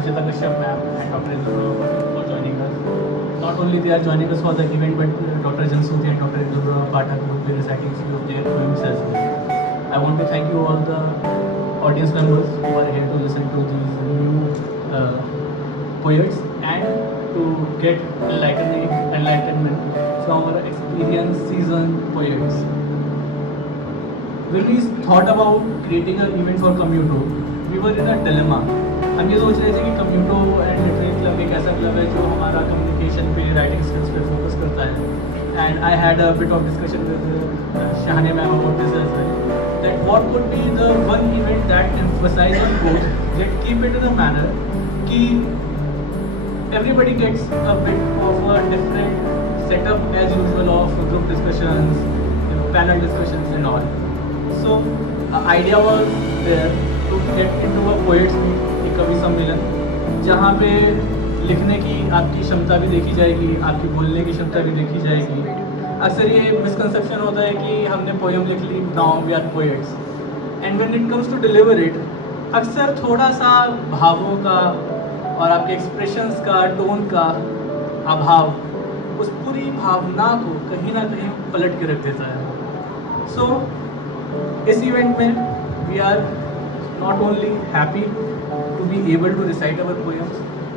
Rajita Kashyap ma'am and Dr. Indra for joining us. Not only they are joining us for the event, but Dr. Jansuti and Dr. Indra Pathak will be reciting few of their poems as well. I want to thank you all the audience members who are here to listen to these new poets and to get enlightenment from our experienced seasoned poets. When we thought about creating an event for Commuto, we were in a dilemma. हम ये सोच रहे थे कि Commuto and Literary Club एक ऐसा club है जो हमारा कम्युनिकेशन पे, राइटिंग स्किल्स पे फोकस करता है. And I had a bit of discussion with Shahane ma'am about this as well. That what would be the one event that emphasize on both, that keep it in a manner कि everybody gets a bit of a different setup as usual of group discussions, panel discussions and all. So the idea was there to get into a poets meet, एक कवि सम्मेलन, जहाँ पे लिखने की आपकी क्षमता भी देखी जाएगी, आपकी बोलने की क्षमता भी देखी जाएगी. अक्सर ये मिसकंसेप्शन होता है कि हमने पोएम लिख ली, now we are poets, and when it comes to deliver it, अक्सर थोड़ा सा भावों का और आपके एक्सप्रेशंस का, टोन का अभाव उस पूरी भावना को कहीं ना कहीं पलट के रख देता है. सो इस इवेंट में we are not only happy to be able to recite our poems,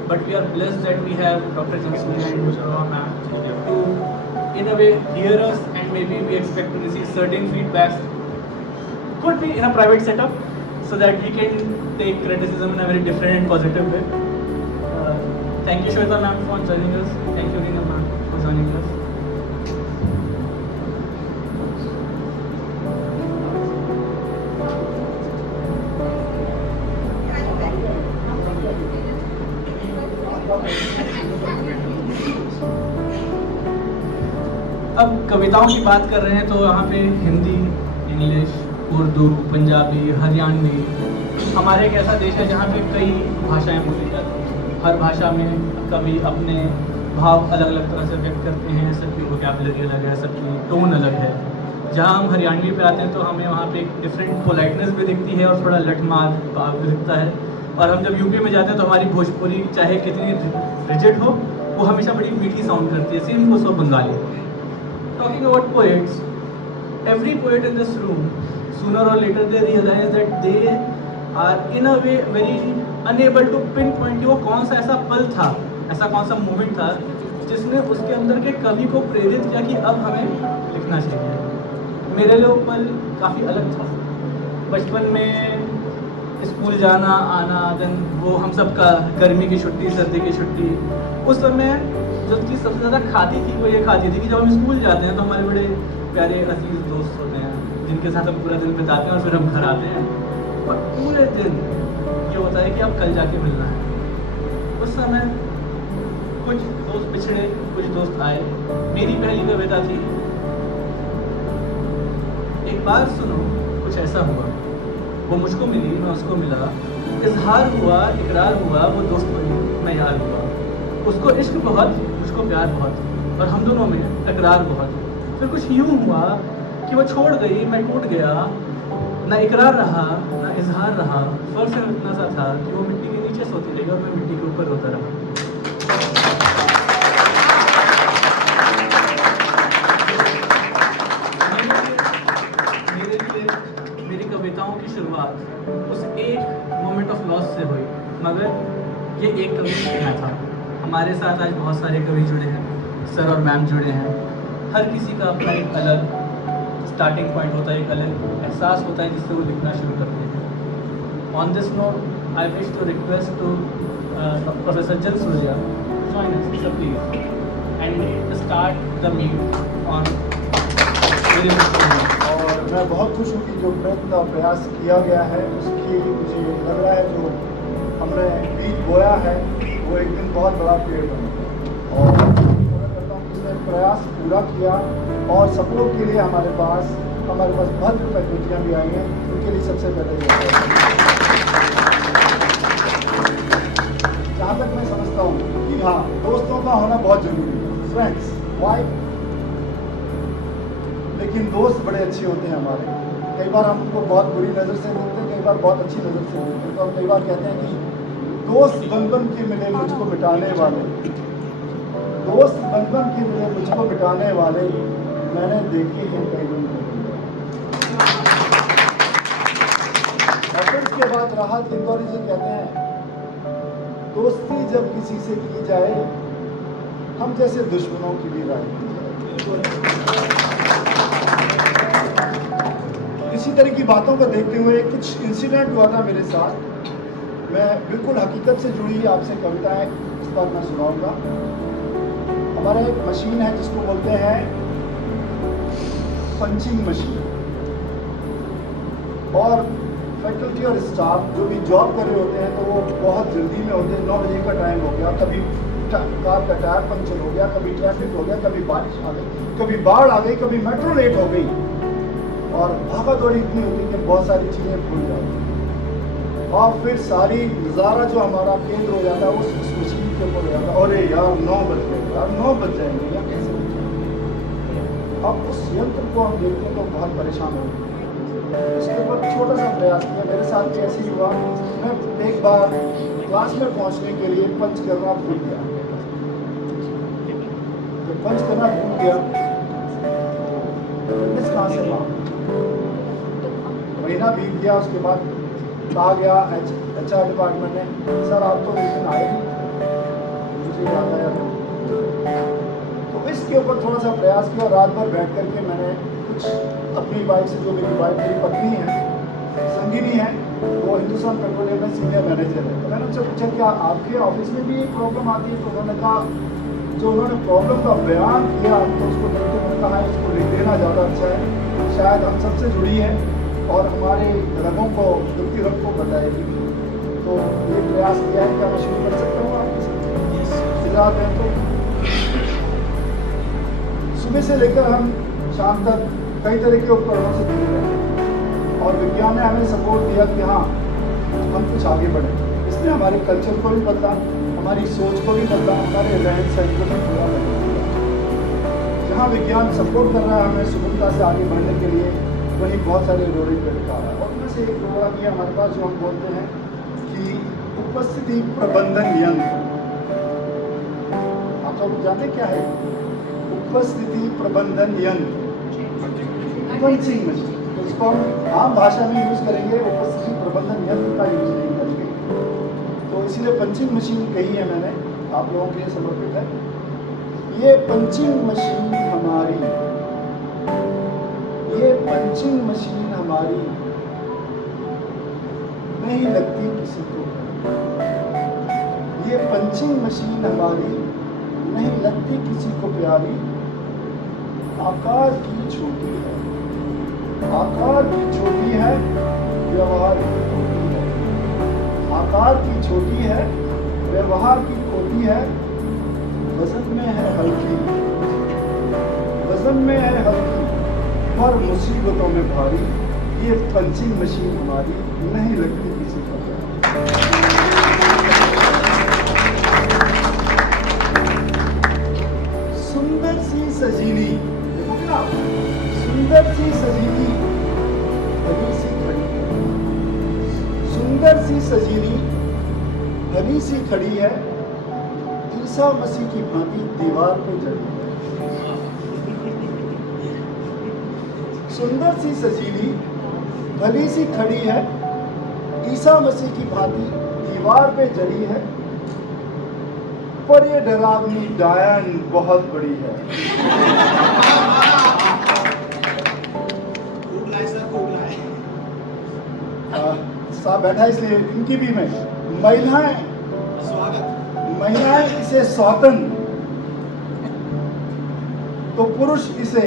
but we are blessed that we have doctor Jangsuri and Musharraf ma'am to in a way hear us, and maybe we expect to receive certain feedbacks, could be in a private setup, so that we can take criticism in a very different and positive way. Thank you Shweta ma'am for joining us. Thank you Reena ma'am for joining us. अब कविताओं की बात कर रहे हैं तो यहाँ पे हिंदी, इंग्लिश, उर्दू, पंजाबी, हरियाणवी, हमारे एक ऐसा देश है जहाँ पे कई भाषाएं बोली जाती हैं. हर भाषा में कवि अपने भाव अलग अलग तरह से व्यक्त करते हैं, सबकी वोकैबुलरी अलग है, सबकी टोन अलग है. जहाँ हम हरियाणवी पे आते हैं तो हमें वहाँ पे एक डिफरेंट पोलाइटनेस भी दिखती है और थोड़ा लठमार भाव भी दिखता है. और हम जब यूपी में जाते हैं तो हमारी भोजपुरी चाहे कितनी रिजिड हो, वो हमेशा बड़ी मीठी साउंड करती है. Same for Bengali. Talking about poets, every poet in this room, sooner or later they realize that they are in a way very unable to pinpoint कि वो कौन सा ऐसा पल था, ऐसा कौन सा मोमेंट था जिसने उसके अंदर के कवि को प्रेरित किया कि अब हमें लिखना चाहिए. मेरे लिए वो पल काफ़ी अलग था. बचपन में स्कूल जाना आना, देन वो हम सब का गर्मी की छुट्टी, सर्दी की छुट्टी, उस समय जो चीज़ सबसे ज़्यादा खाती थी वो ये खाती थी कि जब हम स्कूल जाते हैं तो हमारे बड़े प्यारे अजीज दोस्त होते हैं जिनके साथ हम पूरा दिन बिताते हैं और फिर हम घर आते हैं और पूरे दिन ये होता है कि अब कल जाके मिलना है. उस समय कुछ दोस्त पिछड़े, कुछ दोस्त आए. मेरी पहली कविता थी एक बार सुनो कुछ ऐसा हुआ, वो मुझको मिली, मैं उसको मिला, इजहार हुआ, इकरार हुआ, वो दोस्त बनी, मैं यार हुआ. उसको इश्क बहुत, मुझको प्यार बहुत, और हम दोनों में तकरार बहुत. फिर कुछ यूँ हुआ कि वो छोड़ गई, मैं टूट गया, ना इकरार रहा ना इजहार रहा. फर्क सिर्फ इतना सा था कि वो मिट्टी के नीचे सोती रही और मैं मिट्टी के ऊपर रोता रहा. मेरे लिए मेरी कविताओं की शुरुआत उस एक मोमेंट ऑफ लॉस से हुई, मगर ये एक कवि कहना था. हमारे साथ आज बहुत सारे कवि जुड़े हैं, सर और मैम जुड़े हैं. हर किसी का अपना एक अलग स्टार्टिंग पॉइंट होता है, एक अलग एहसास होता है जिससे वो लिखना शुरू करते हैं. On this note I wish to request to professor Jansuriya join us please and start the meet on very much. और मैं बहुत खुश हूँ कि जो प्रयत्न प्रयास किया गया है उसकी मुझे लग रहा है जो हमने बीज बोया है वो एक दिन बहुत बड़ा पेड़ बने. और मैं करता हूँ कि उसने प्रयास पूरा किया और सब लोग के लिए हमारे पास भद्र प्रकृतियाँ भी आई हैं, उनके लिए सबसे पहले जहाँ तक मैं समझता हूँ कि हाँ, दोस्तों का होना बहुत जरूरी है. Friends, why? लेकिन दोस्त बड़े अच्छे होते हैं हमारे. कई बार हम उनको बहुत बुरी नज़र से देखते हैं, कई बार बहुत अच्छी नज़र से देखते हैं. तो हम कई बार कहते हैं कि दोस्त बन बन के मिले मुझको मिटाने वाले, दोस्त बन बन के मिले मुझको मिटाने वाले, मैंने देखे हैं कई दिन। और फिर उसके बाद राहत इंदौरी जी कहते हैं, दोस्ती जब किसी से की जाए, हम जैसे दुश्मनों की भी राय की जाए। इसी तरह की बातों को देखते हुए कुछ इंसिडेंट हुआ था मेरे साथ। मैं बिल्कुल हकीकत से जुड़ी आपसे कविताएं इस बार मैं सुनाऊंगा। हमारा एक मशीन है जिसको बोलते हैं पंचिंग मशीन, और फैकल्टी और स्टाफ जो भी जॉब कर रहे होते हैं तो वो बहुत जल्दी में होते हैं। 9 बजे का टाइम हो गया, कभी कार का टायर पंचर हो गया, कभी ट्रैफिक हो गया, कभी बारिश आ गई, कभी बाढ़ आ गई, कभी मेट्रो लेट हो गई, और भागा दौड़ी इतनी होती कि बहुत सारी चीज़ें भूल जाती। और फिर सारी नज़ारा जो हमारा केंद्र हो जाता है उस मशीन के ऊपर हो जाता है। अरे यार 9 बज गए, यार 9 बज जाएंगे, या कैसे बज जाएंगे। अब उस यंत्र को हम देखते हैं तो बहुत परेशान हो गए। इसके ऊपर छोटा सा प्रयास किया, मेरे साथ भी ऐसे ही हुआ। मैं एक बार क्लास में पहुंचने के लिए पंच करना भूल गया। जब पंच करना भूल गया तो कहाँ से माँ, महीना बीत गया। उसके बाद कहा गया HR डिपार्टमेंट ने, सर आप तो उस दिन आए मुझे याद आया। तो इसके ऊपर थोड़ा सा प्रयास किया, और रात भर बैठ करके मैंने कुछ अपनी वाइफ से, जो मेरी वाइफ मेरी पत्नी है, संगिनी है, वो हिंदुस्तान पेट्रोलियम में सीनियर मैनेजर है, तो मैंने उनसे पूछा क्या आपके ऑफिस में भी ये प्रॉब्लम आती है। तो उन्होंने कहा, जो उन्होंने प्रॉब्लम का बयान किया तो उसको देखते मैंने कहा इसको लिख देना ज़्यादा अच्छा है, शायद हम सबसे जुड़ी है और हमारे रगों को, दुखी रग को बताएगी। तो ये प्रयास किया है, क्या मैं शुरू कर सकता हूँ आपके साथ है। तो सुबह से लेकर हम शाम तक कई तरह के उपकरणों से जुड़े हैं, और विज्ञान ने हमें सपोर्ट दिया कि हाँ हम कुछ आगे बढ़े। इसने हमारे कल्चर को भी बदला, हमारी सोच को भी बदला, हमारे रहन सहन को भी पूरा बदला। जहाँ विज्ञान सपोर्ट कर रहा है हमें सुगमता से आगे बढ़ने के लिए, वहीं बहुत सारे रोड़े पे दिखा रहा है। और उनमें से एक प्रोग्राम ये हमारे पास जो हम बोलते हैं कि उपस्थिति प्रबंधन यंत्र। आप सब जानते क्या है उपस्थिति प्रबंधन यंत्र? Punching machine. तो इसको हम आम भाषा में यूज करेंगे, उपस्थिति प्रबंधन यंत्र का यूज नहीं करेंगे। तो इसलिए पंचिंग मशीन कही है मैंने, आप लोगों के लिए समर्पित है। ये पंचिंग मशीन हमारी, ये पंचिंग मशीन हमारी नहीं लगती किसी को, ये पंचिंग मशीन हमारी नहीं लगती किसी को प्यारी। आकार की छोटी है, आकार की छोटी है, व्यवहार की खोटी है। आकार की छोटी है, व्यवहार की खोटी है, वजन में है हल्की, वजन में है हल्की, पर मुसीबतों में भारी। ये पंचिंग मशीन हमारी नहीं लगती किसी को। सुंदर सी सजीली, देखोगे ना, सुंदर सी सजीली भली सी खड़ी है, सुंदर सी सजीली भली सी खड़ी है, ईसा मसीह की भांति दीवार पे जड़ी है। सुंदर सी सजीली भली सी खड़ी है, ईसा मसीह की भांति दीवार पे जड़ी है, पर ये डरावनी डायन बहुत बड़ी है। साहब बैठा इसलिए इनकी भी मैं, महिलाएं महिलाएं इसे सौतन, तो पुरुष इसे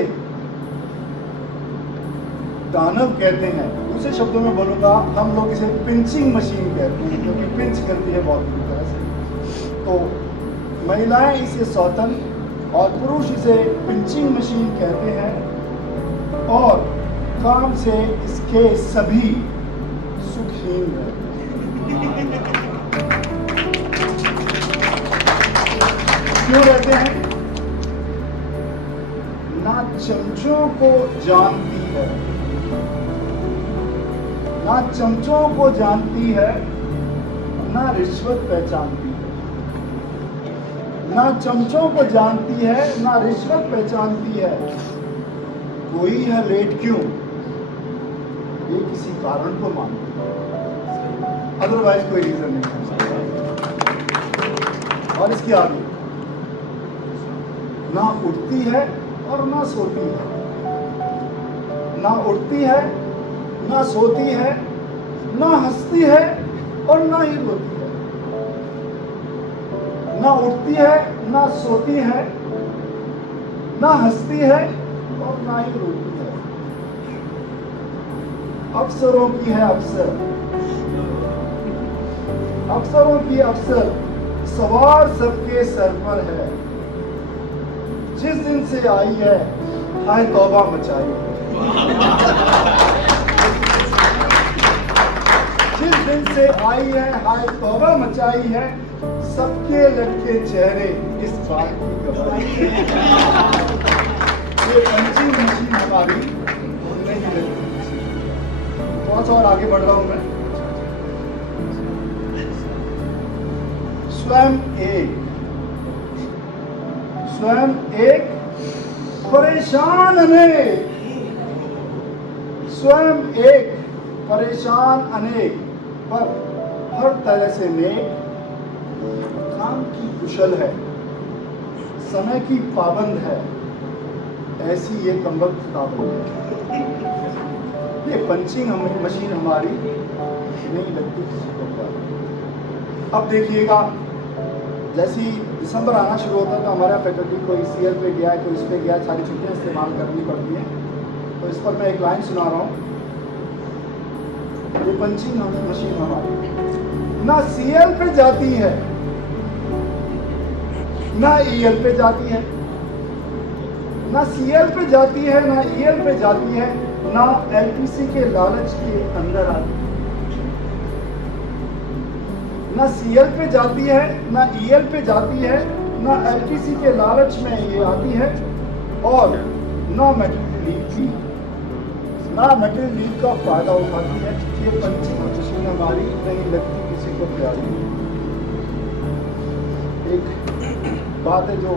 दानव कहते हैं। दूसरे शब्दों में बोलूंगा, हम लोग इसे पिंचिंग मशीन कहते हैं, क्योंकि पिंच करती है बहुत बुरी तरह से। तो महिलाएं इसे सौतन और पुरुष इसे पिंचिंग मशीन कहते हैं, और काम से इसके सभी सुखहीन रहते हैं। क्यों रहते हैं? ना चमचों को जानती है, ना चमचों को जानती है, ना रिश्वत पहचानती है, ना चमचों को जानती है, ना रिश्वत पहचानती है। कोई है लेट क्यों, ये किसी कारण को मानती है, अदरवाइज कोई रीजन नहीं है। और इसके आगे ना उठती है और ना सोती है, ना उठती है ना सोती है, ना हंसती है और ना ही रोती है। ना उठती है ना सोती है, ना हंसती है और ना ही रोती है। अफसरों की है अफसर, अफसरों की अफसर, सवार सबके सर पर है। जिस दिन से आई है हाय तौबा मचाई है। जिस दिन से आई है हाय तौबा मचाई है, सबके लटके चेहरे इस बात की गवाही है। ये पंचिंग मशीन हमारी नहीं लगती। थोड़ा सा और आगे बढ़ रहा हूं मैं। स्वयं एक परेशान अनेक, स्वयं एक परेशान अनेक, पर हर तरह से नेक, काम की कुशल है, समय की पाबंद है, ऐसी ये कमबख्त ताबंद है। ये पंचिंग मशीन हमारी नहीं लगती किसी को प्यार। अब देखिएगा, जैसे ही दिसंबर आना शुरू होता है तो हमारा फैकल्टी कोई सीएल पे गया है, कोई इस पे गया है, सारी छुट्टियां इस्तेमाल करनी पड़ती हैं। तो इस पर मैं एक लाइन सुना रहा हूँ। ये पंचिंग मशीन हमारी ना सीएल पे जाती है, ना ईएल पे जाती है, ना सीएल पे जाती है, ना ईएल पे जाती है, ना एलटीसी के लालच के अंदर आती है। ना सीएल पे जाती है, ना ईएल पे जाती है, ना एलटीसी के लालच में ये आती है, और ना मेटेरियल लीव का फायदा उठाती है। ये पंचिंग मशीन हमारी नहीं लगती किसी को प्यारी। एक बात है जो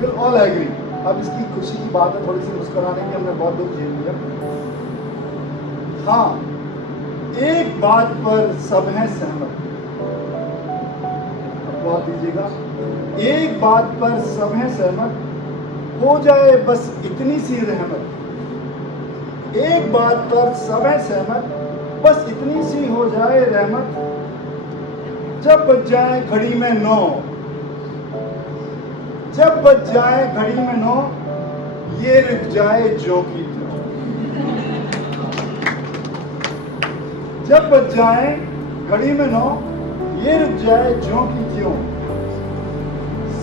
विल ऑल एग्री। अब इसकी खुशी की बात है, थोड़ी सी मुस्कुराने की, हमने बहुत दुख झेल लिया। हाँ, एक बात पर सब हैं सहमत, बात दीजिएगा, एक बात पर सब हैं सहमत, हो जाए बस इतनी सी रहमत। एक बात पर सब हैं सहमत, बस इतनी सी हो जाए रहमत। जब बज जाए घड़ी में 9, जब बज जाए घड़ी में 9, ये रुक जाए जो की त्यों। जब बज जाए घड़ी में 9, ये रुक जाए जो की त्यों।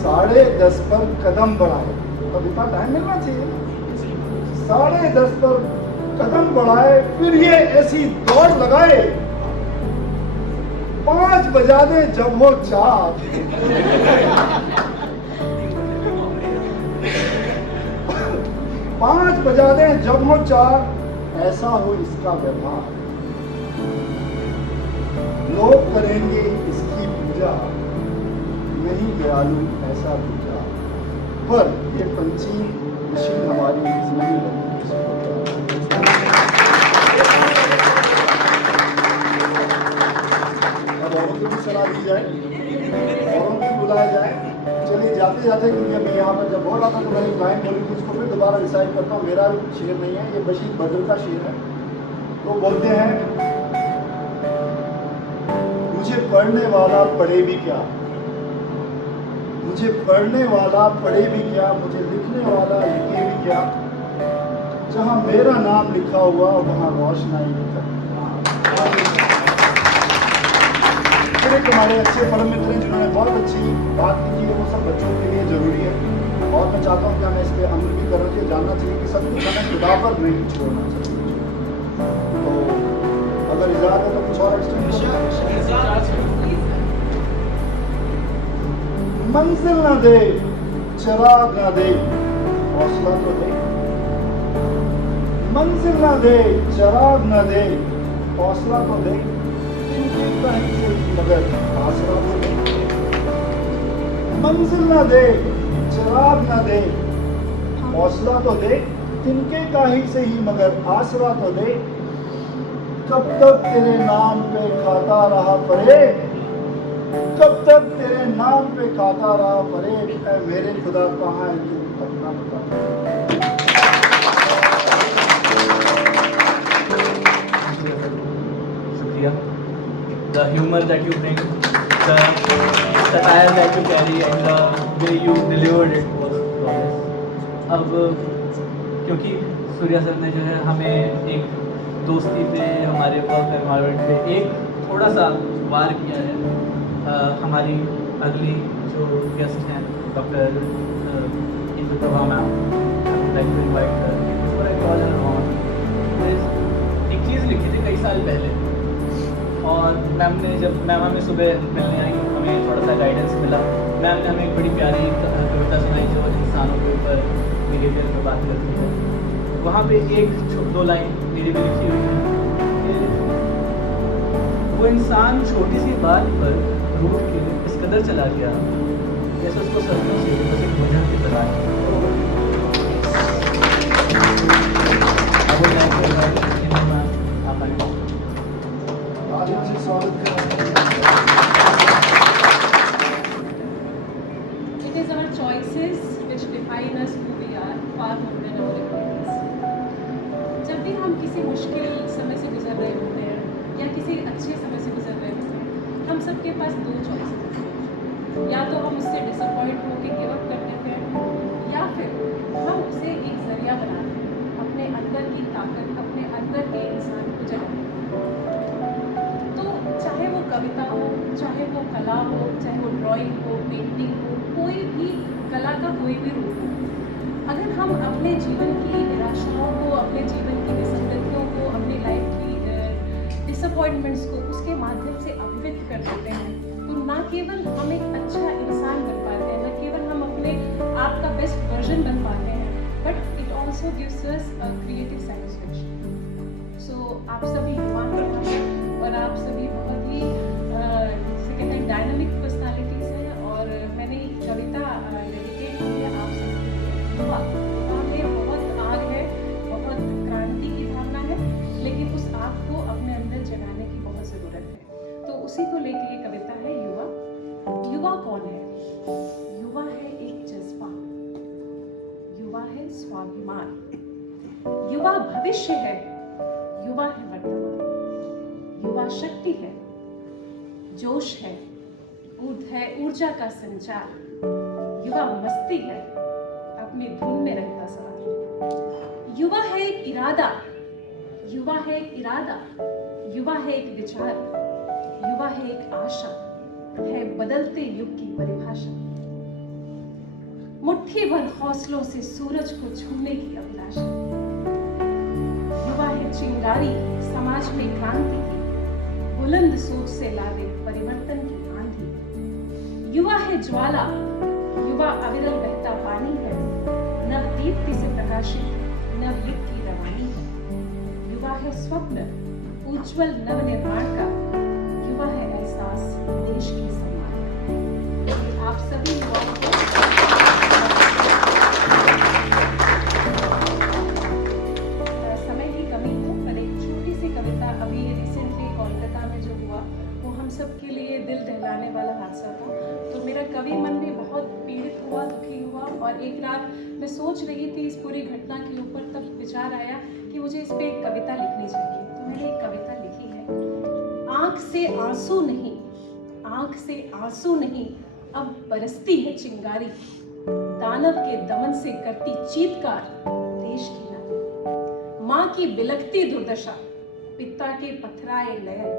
10:30 पर कदम बढ़ाए, अब इतना टाइम मिलना चाहिए। 10:30 पर कदम बढ़ाए, फिर ये ऐसी दौड़ लगाए, 5 बजा दे जब हो 4। 5 बजा दे जब हो 4, ऐसा हो इसका व्यवहार। लोग करेंगे इसकी पूजा, नहीं दयालु ऐसा पूजा। पर ये पंचिंग मशीन हमारी नहीं लगती। अब औरों को भी सलाह दी जाए, औरों को बुलाया जाए। चलिए जाते जाते, क्योंकि अभी यहाँ पर जब बोल रहा था तो मैंने एक लाइन बोली थी, उसको फिर दोबारा डिसाइड करता हूँ। मेरा शेर नहीं है, ये बशीर बद्र का शेर है। तो बोलते हैं, मुझे पढ़ने वाला पढ़े भी क्या, मुझे पढ़ने वाला पढ़े भी क्या, मुझे लिखने वाला लिखे भी क्या। जहाँ मेरा नाम लिखा हुआ वहाँ रोशनाई लिखा। फिर एक हमारे अच्छे परम मित्र हैं जिन्होंने बहुत अच्छी बात की है, वो सब बच्चों के लिए जरूरी है। और मैं चाहता हूँ कि हमें इस पर अमल भी करना चाहिए, जानना चाहिए कि सब कुछ हमें खुदा पर नहीं छोड़ना चाहिए। तो अगर इजाजत है तो कुछ और मंजिल न दे चिराग न दे हौसला तो दे, मंजिल न दे चिराग न दे हौसला तो दे। कितनी कहीं से मगर आसरा तो दे, मंजिल न दे, चिराग न दे, हौसला तो दे, तिनके काही से ही मगर आसरा तो दे। कब तक तेरे नाम पे खाता रहा फरेब, कब तक तेरे नाम पे खाता रहा फरेब, ऐ मेरे खुदा कहाँ है तू अपना बता। शुक्रिया। The humor that you bring, the satire that you carry, and the way you delivered it was flawless. अब क्योंकि सूर्या सर ने जो है हमें एक दोस्ती पे, हमारे वर्क एनवायरनमेंट पे एक थोड़ा सा वार किया है। हमारी अगली जो गेस्ट हैं doctor Induprabha ma'am, like to invite एक चीज़ लिखी थी कई साल पहले, और मैम ने जब मैम हमें सुबह मिलने आई, हमें थोड़ा सा गाइडेंस मिला। मैम ने हमें एक बड़ी प्यारी कविता सुनाई जो इंसानों के ऊपर बिहेवियर पे बात करती है। वहाँ पे एक दो लाइन मेरी भी लिखी हुई है कि वो इंसान छोटी सी बात पर रूठ के इस कदर चला गया जैसे उसको सदियों से बस एक वजह की तलाश थी। It is our choices which define us who we are far more than our abilities. जब भी हम किसी मुश्किल समय से गुजर रहे होते हैं या किसी अच्छे समय से गुजर रहे होते हैं, हम सबके पास दो चॉइसेस हैं। या तो हम उससे डिसअपॉइंट होकर गिव अप कर देते हैं, या फिर हम उसे एक जरिया बनाते हैं अपने अंदर की ताकत, अपने अंदर के इंसान को जगाने। तो चाहे वो कविता हो, चाहे वो कला हो, चाहे वो ड्राइंग हो, पेंटिंग हो, कोई भी कला का कोई भी रूप हो, अगर हम अपने जीवन की निराशाओं को, अपने जीवन की विसंगतियों को, अपनी लाइफ की डिसअपॉइंटमेंट्स को उसके माध्यम से अभिव्यक्त कर देते हैं, तो ना केवल हम एक अच्छा इंसान बन पाते हैं, न केवल हम अपने आप का बेस्ट वर्जन बन पाते हैं, but it also gives us a creative satisfaction. So आप सभी युवा हैं और आप सभी बहुत ही जिसे कहते हैं डायनामिक पर्सनालिटीज़ हैं, और मैंने एक कविता डेडिकेट की है आप सभी युवा में बहुत आग है, बहुत क्रांति की भावना है, लेकिन उस आग को अपने अंदर जगाने की बहुत ज़रूरत है। तो उसी को लेकर ये कविता है युवा। युवा कौन है? युवा है एक जज्बा, युवा है स्वाभिमान, युवा भविष्य है, युवा है वर्तमान, युवा शक्ति है, जोश है ऊर्जा का संचार, युवा मस्ती है, अपनी धुन में रहता सवार, युवा है एक इरादा, युवा है एक इरादा, युवा है एक विचार, युवा है एक आशा, है बदलते युग की परिभाषा, मुट्ठी भर हौसलों से सूरज को छूने की अभिलाषा, युवा है चिंगारी समाज में क्रांति की, बुलंद सोच से लावे परिवर्तन की आंधी, युवा है ज्वाला, युवा अविरल बहता पानी है, नव दीप्ति से प्रकाशित नव युग की रवानी है, युवा है स्वप्न उज्जवल नव निर्माण का, युवा है एहसास देश की सम्मान। आप सभी युवाओं को समय की कमी है, पर एक छोटी सी कविता अभी रिसेंटली कोलकाता में जो हुआ वो हम सब के लिए दिल दहलाने वाला हादसा था। तो मेरा कवि मन में बहुत पीड़ित हुआ, दुखी हुआ, और एक रात मैं सोच रही थी इस पूरी घटना के ऊपर, तब विचार आया कि मुझे इस पर एक कविता लिखनी चाहिए। तो मैंने एक कविता लिखी है। आँख से आंसू नहीं, आँख से आंसू नहीं, अब बरसती है चिंगारी, दानव के दमन से करती चीत्कार देश की नारी, माँ की बिलखती दुर्दशा, पिता के पथराए नयन,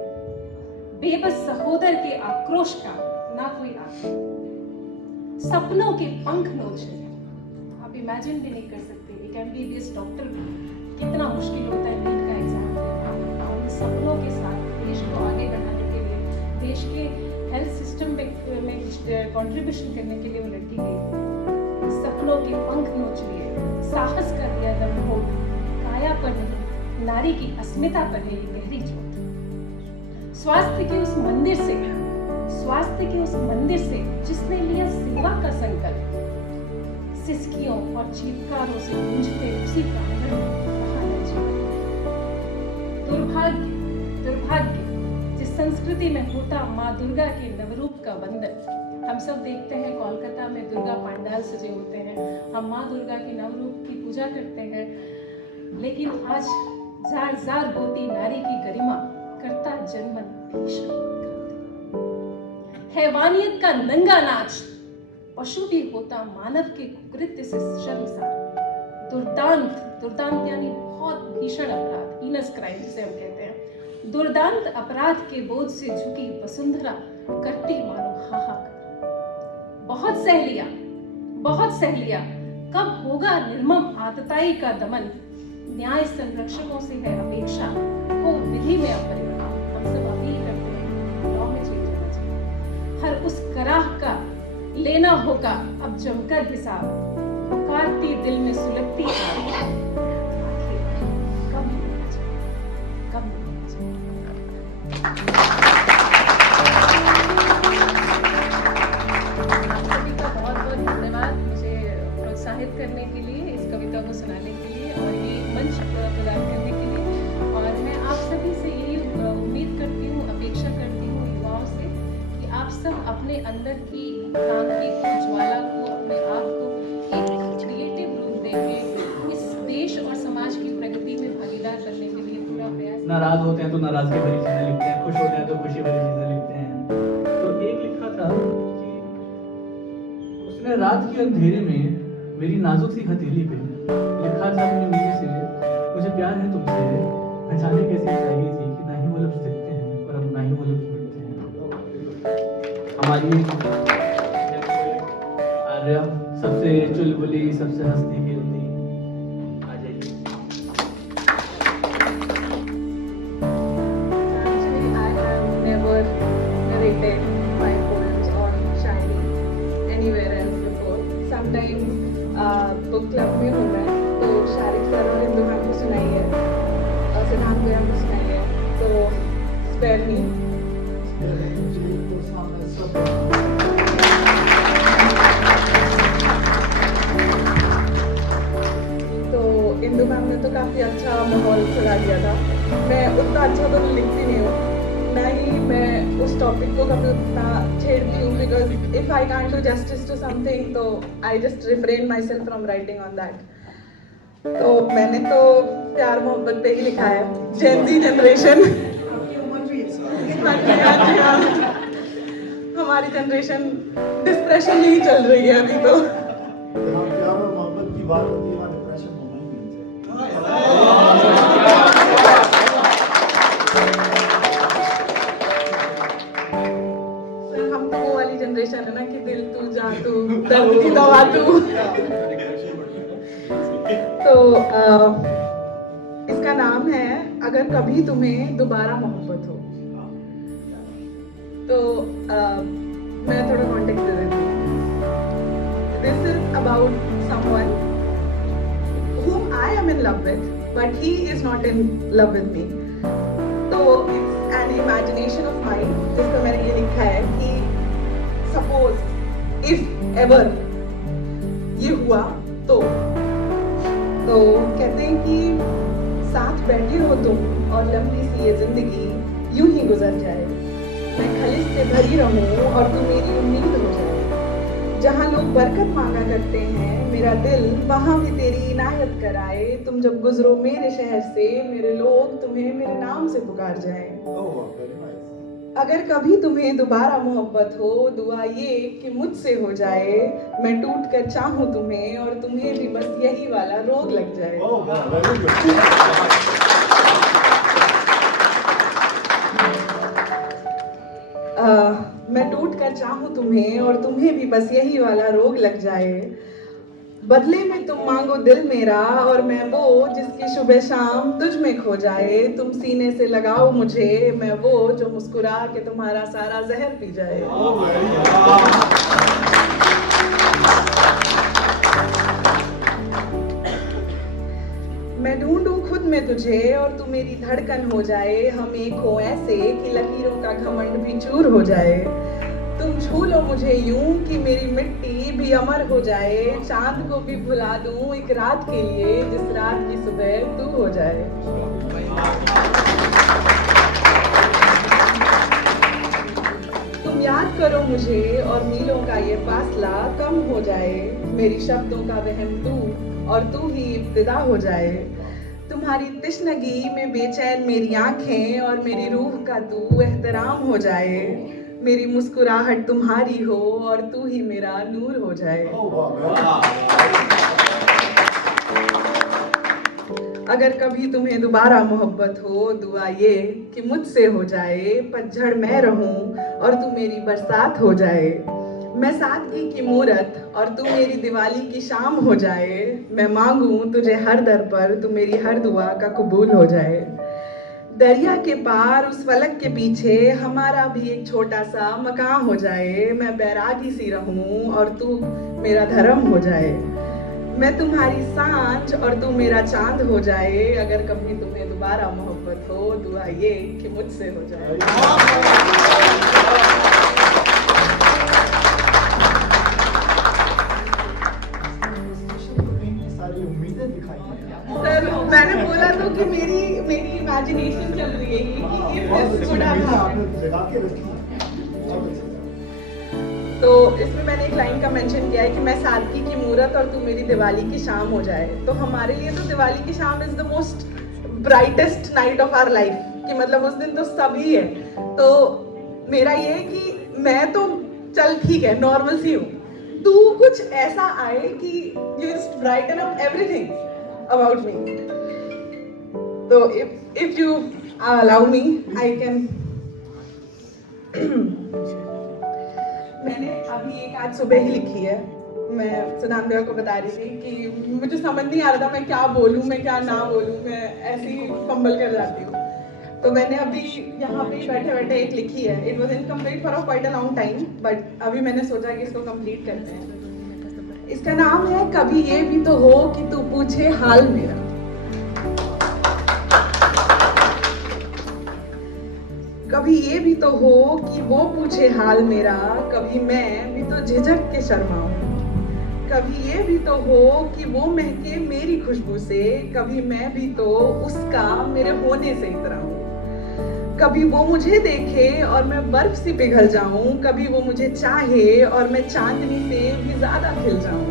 बेबस सहोदर के आक्रोश का ना कोई आखिर, सपनों के पंख नोच रहे। आप इमेजिन भी नहीं कर सकते एक MBBS डॉक्टर को कितना मुश्किल होता है नीट का एग्जाम देना, और सपनों के साथ देश को आगे बढ़ाने के लिए, देश के हेल्थ सिस्टम में कंट्रीब्यूशन करने के लिए वो लड़की गई। सपनों के पंख नोच लिए, साहस कर दिया दमघोट, काया पर नहीं नारी की अस्मिता पर है ये गहरी चोट। स्वास्थ्य के उस मंदिर से जिसने लिया सेवा का संकल्प, सिसकियों और चीत्कारों से गूंजते उसी प्रांगण में कहाँ न जीवन। दुर्भाग्य जिस संस्कृति में होता माँ दुर्गा के नवरूप का वंदन। हम सब देखते हैं कोलकाता में दुर्गा पंडाल सजे होते हैं, हम माँ दुर्गा के नवरूप की पूजा करते हैं, लेकिन आज जार जार होती नारी की गरिमा करता जनमन भीषण। हैवानियत का नंगा नाच, पशु भी होता मानव के कुकृत्य से शर्मसार। दुर्दांत यानी बहुत भीषण अपराध, हीनस क्राइम जिसे हम कहते हैं। दुर्दांत अपराध के बोझ से झुकी वसुंधरा करती मानो हाहाकार। बहुत सह लिया, कब होगा निर्मम आतताई का दमन। न्याय संरक्षकों से है अपेक्षा, हो विधि में अपरिणाम। हम सब अपील करते हैं, लॉ में चेंज होना चाहिए। हर उस कराह का लेना होगा अब जमकर हिसाब। पुकारती दिल में सुलगती आग, कब होना चाहिए, कब होना चाहिए। आप सभी का बहुत धन्यवाद मुझे प्रोत्साहित करने के लिए, इस कविता को सुनाने के लिए और ये मंच प्रदान करने के लिए। और मैं आप सभी से यही उम्मीद करती हूँ, अपेक्षा करती हूँ युवाओं से कि आप सब अपने अंदर की क्रांति को, ज्वाला को, अपने आप को एक क्रिएटिव रूप देके इस देश और समाज की प्रगति में भागीदार बनने के लिए पूरा प्रयास। नाराज होते हैं तो नाराजगी भरी चीजें लिखते हैं, खुश होते हैं तो खुशी भरी चीजें लिखते हैं। तो एक लिखा था कि उसने रात के अंधेरे में मेरी नाजुक सी हथेली पे लिखा था अपनी मीठी से, मुझे प्यार है तुमसे, न जाने कैसी चाहिए थी कि ना ही वो लफ्ज दिखते हैं और अब ना ही वो लफ्ज मिलते हैं। हमारी आर्या सबसे चुलबुली, सबसे हंसती खेलती, आ जाइए। Actually, I have never narrated my poems or Shayari anywhere else before. Sometimes book club में हूँ मैं, तो शारिक सर और इंदु मैम को सुनाई है और सिद्धांत भैया को सुनाई है, तो spare me. तो इंदु मैम ने तो काफ़ी अच्छा माहौल सजा दिया था। मैं उतना अच्छा तो लिखती नहीं हूँ, ना ही मैं उस टॉपिक को कभी उतना छेड़ती हूँ, because if I can't do justice to something तो I just refrain myself from writing on that. तो मैंने तो प्यार मोहब्बत पे ही लिखा है, जेन ज़ी जनरेशन। हमारी जनरेशन डिस्प्रेशन ही चल रही है अभी तो। प्यार और मोहब्बत की बात होती है, डिप्रेशन होना ही नहीं सर हम तो वो वाली जनरेशन है ना कि दिल तू जा तू, दर्द की दवा तू। तो इसका नाम है अगर कभी तुम्हें दोबारा मोहब्बत हो। तो मैं थोड़ा कॉन्टेक्स्ट दे देती हूँ। This is about someone whom I am in love with, but he is not in love with me. तो it's an imagination of mine जिसको मैंने ये लिखा है कि suppose if ever ये हुआ तो कहते हैं कि साथ बैठे हो तुम और लंबी सी ये जिंदगी यूं ही गुजर जाए। मैं खलिश से भरी रहूं और तू मेरी उम्मीद हो जाए। जहाँ लोग बरकत मांगा करते हैं मेरा दिल वहाँ भी तेरी इनायत कराए। तुम जब गुजरो मेरे शहर से मेरे लोग तुम्हें मेरे नाम से पुकार जाएं। अगर कभी तुम्हें दोबारा मोहब्बत हो दुआ ये कि मुझसे हो जाए। मैं टूट कर चाहूँ तुम्हें और तुम्हें भी बस यही वाला रोग लग जाए। मैं टूट कर चाहूँ तुम्हें और तुम्हें भी बस यही वाला रोग लग जाए। बदले में तुम मांगो दिल मेरा और मैं वो जिसकी सुबह शाम तुझ में खो जाए। तुम सीने से लगाओ मुझे मैं वो जो मुस्कुरा के तुम्हारा सारा जहर पी जाए। मैं ढूंढूं खुद में तुझे तुझे और तू मेरी धड़कन हो जाए, हम एक हो ऐसे कि लकीरों का घमंड भी चूर हो जाए। तुम छू लो मुझे यूं कि मेरी मिट्टी भी अमर हो जाए, चांद को भी भुला दूं एक रात के लिए, जिस रात की सुबह तू हो जाए। तुम याद करो मुझे और मीलों का ये फासला कम हो जाए, मेरी शब्दों का वहम तू और तू ही इब्तिदा हो जाए। तुम्हारी तिश्नगी में बेचैन मेरी आंखें और मेरी रूह का तू एहतराम हो जाए, मेरी मुस्कुराहट तुम्हारी हो और तू ही मेरा नूर हो जाए। अगर कभी तुम्हें दोबारा मोहब्बत हो, दुआ ये कि मुझसे हो जाए, पतझड़ मैं रहूं और तू मेरी बरसात हो जाए। मैं सादगी की मूरत और तू मेरी दिवाली की शाम हो जाए, मैं मांगूं तुझे हर दर पर तू मेरी हर दुआ का कबूल हो जाए। दरिया के पार उस फलक के पीछे हमारा भी एक छोटा सा मकान हो जाए, मैं बैरागी सी रहूं और तू मेरा धर्म हो जाए। मैं तुम्हारी सांझ और तू मेरा चांद हो जाए, अगर कभी तुम्हें दोबारा मोहब्बत हो, दुआ ये कि मुझसे हो जाए। सारी उम्मीदें दिखाई हैं। सर मैंने बोला तो कि मेरी इमेजिनेशन चल रही है कि बहुत if this अच्छी could have उम्मीदें happened। आपने जगा के रखी हैं। बहुत अच्छी। तो इसमें मैंने एक लाइन का मेंशन किया है कि मैं सादगी की मूरत और तू मेरी दिवाली की शाम हो जाए। तो हमारे लिए तो दिवाली की शाम is the most brightest night of our life, कि मतलब उस दिन तो सभी है। तो मेरा ये है कि मैं तो चल ठीक है नॉर्मल सी हूँ, तू कुछ ऐसा आए कि you just brighten up everything about me. तो if you allow me I can. मैंने अभी एक आज सुबह ही लिखी है, मैं सदान भैया को बता रही थी कि मुझे समझ नहीं आ रहा था मैं क्या बोलूँ मैं क्या ना बोलूँ, मैं ऐसे ही फंबल कर जाती हूँ। तो मैंने अभी यहाँ पे बैठे बैठे एक लिखी है। It was incomplete for a quite a long time, but अभी मैंने सोचा कि इसको कंप्लीट करते हैं। इसका नाम है कभी ये भी तो हो कि तू पूछे हाल मेरा। कभी ये भी तो हो कि वो पूछे हाल मेरा, कभी मैं भी तो झिझक के शर्माऊं। कभी ये भी तो हो कि वो महके मेरी खुशबू से, कभी मैं भी तो उसका मेरे होने से इतराऊं। कभी वो मुझे देखे और मैं बर्फ सी पिघल जाऊं, कभी वो मुझे चाहे और मैं चांदनी से भी ज्यादा खिल जाऊं।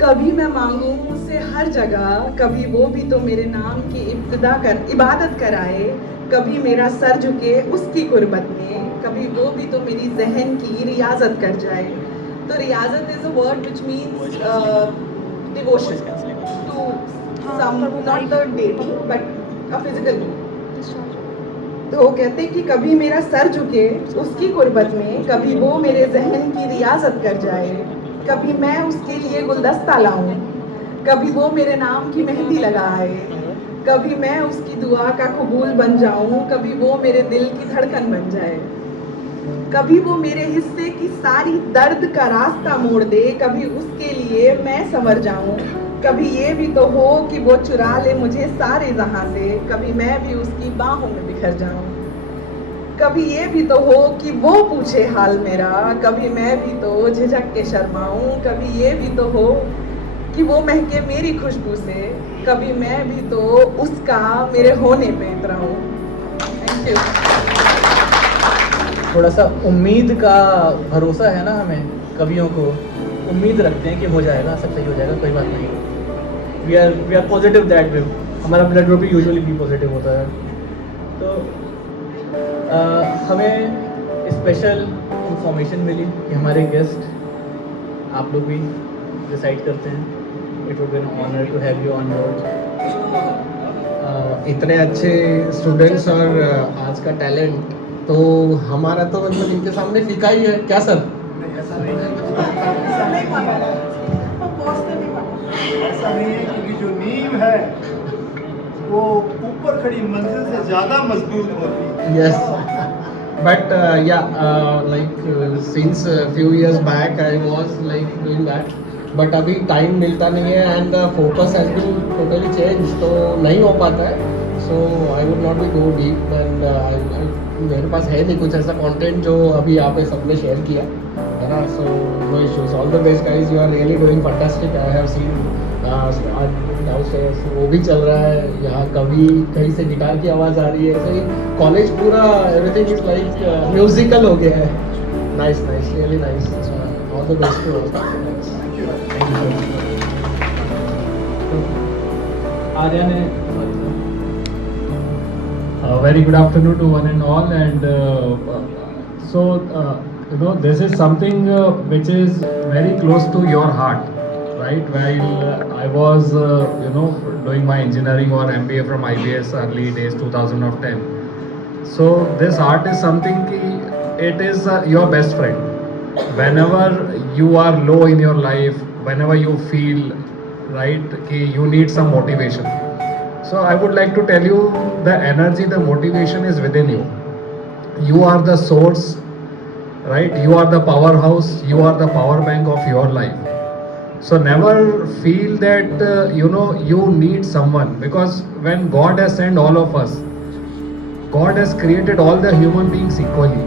कभी मैं मांगूं उससे हर जगह, कभी वो भी तो मेरे नाम की इबादत कराए। कभी मेरा सर झुके उसकी गुर्बत में, कभी वो भी तो मेरी जहन की रियाजत कर जाए। तो रियाजत is a word which means devotion to some, not the deity but a physical. तो वो कहते कि कभी मेरा सर झुके उसकी गुर्बत में, कभी वो मेरे जहन की रियाजत कर जाए। कभी मैं उसके लिए गुलदस्ता लाऊं, कभी वो मेरे नाम की मेहंदी लगाए। कभी मैं उसकी दुआ का कबूल बन जाऊं, कभी वो मेरे दिल की धड़कन बन जाए। कभी वो मेरे हिस्से की सारी दर्द का रास्ता मोड़ दे, कभी उसके लिए मैं संवर जाऊं। कभी ये भी तो हो कि वो चुरा ले मुझे सारे जहां से, कभी मैं भी उसकी बाहों में बिखर जाऊं। कभी ये भी तो हो कि वो पूछे हाल मेरा, कभी मैं भी तो झिझक के शर्माऊं। कभी ये भी तो हो कि वो महके मेरी खुशबू से, कभी मैं भी तो उसका मेरे होने पे इतराऊं। Thank you. थोड़ा सा उम्मीद का भरोसा है ना हमें कवियों को, उम्मीद रखते हैं कि हो जाएगा, सब सही हो जाएगा, कोई बात नहीं। We are positive that way. हमारा ब्लड ग्रुप भी यूजुअली बी पॉजिटिव होता है। तो हमें स्पेशल इंफॉर्मेशन मिली कि हमारे गेस्ट आप लोग भी डिसाइड करते हैं। It would be an honour to have you on board. इतने अच्छे स्टूडेंट्स और आज का टैलेंट, तो हमारा तो मतलब इनके सामने फीका ही है क्या सर? ऐसा नहीं है, क्योंकि जो नींव है वो ऊपर खड़ी मंजिल से ज़्यादा मजबूत होती है। Yes, but like since a few years back I was like doing that, but अभी टाइम मिलता नहीं है and the focus has been totally change, तो नहीं हो पाता है. So I would not be go deep and मेरे पास है नहीं कुछ ऐसा कंटेंट जो अभी यहाँ पे सबने शेयर किया है ना. So no issues, all the best guys, you are really doing fantastic. I have seen downstairs वो भी चल रहा है, यहाँ कभी कहीं से गिटार की आवाज़ आ रही है, ऐसे ही कॉलेज पूरा एवरीथिंग इज लाइक म्यूजिकल हो गया है. Nice nice, really nice. All the best to all. Arya ने Very good afternoon to one and all, and you know, this is something which is very close to your heart, right? While I was you know, doing my engineering or MBA from IBS early days 2010, so this art is something ki it is your best friend. Whenever you are low in your life, whenever you feel right ki you need some motivation, so I would like to tell you, the energy, the motivation is within you. You are the source, right? You are the powerhouse, you are the power bank of your life. So never feel that you know, you need someone, because when God has sent all of us, God has created all the human beings equally.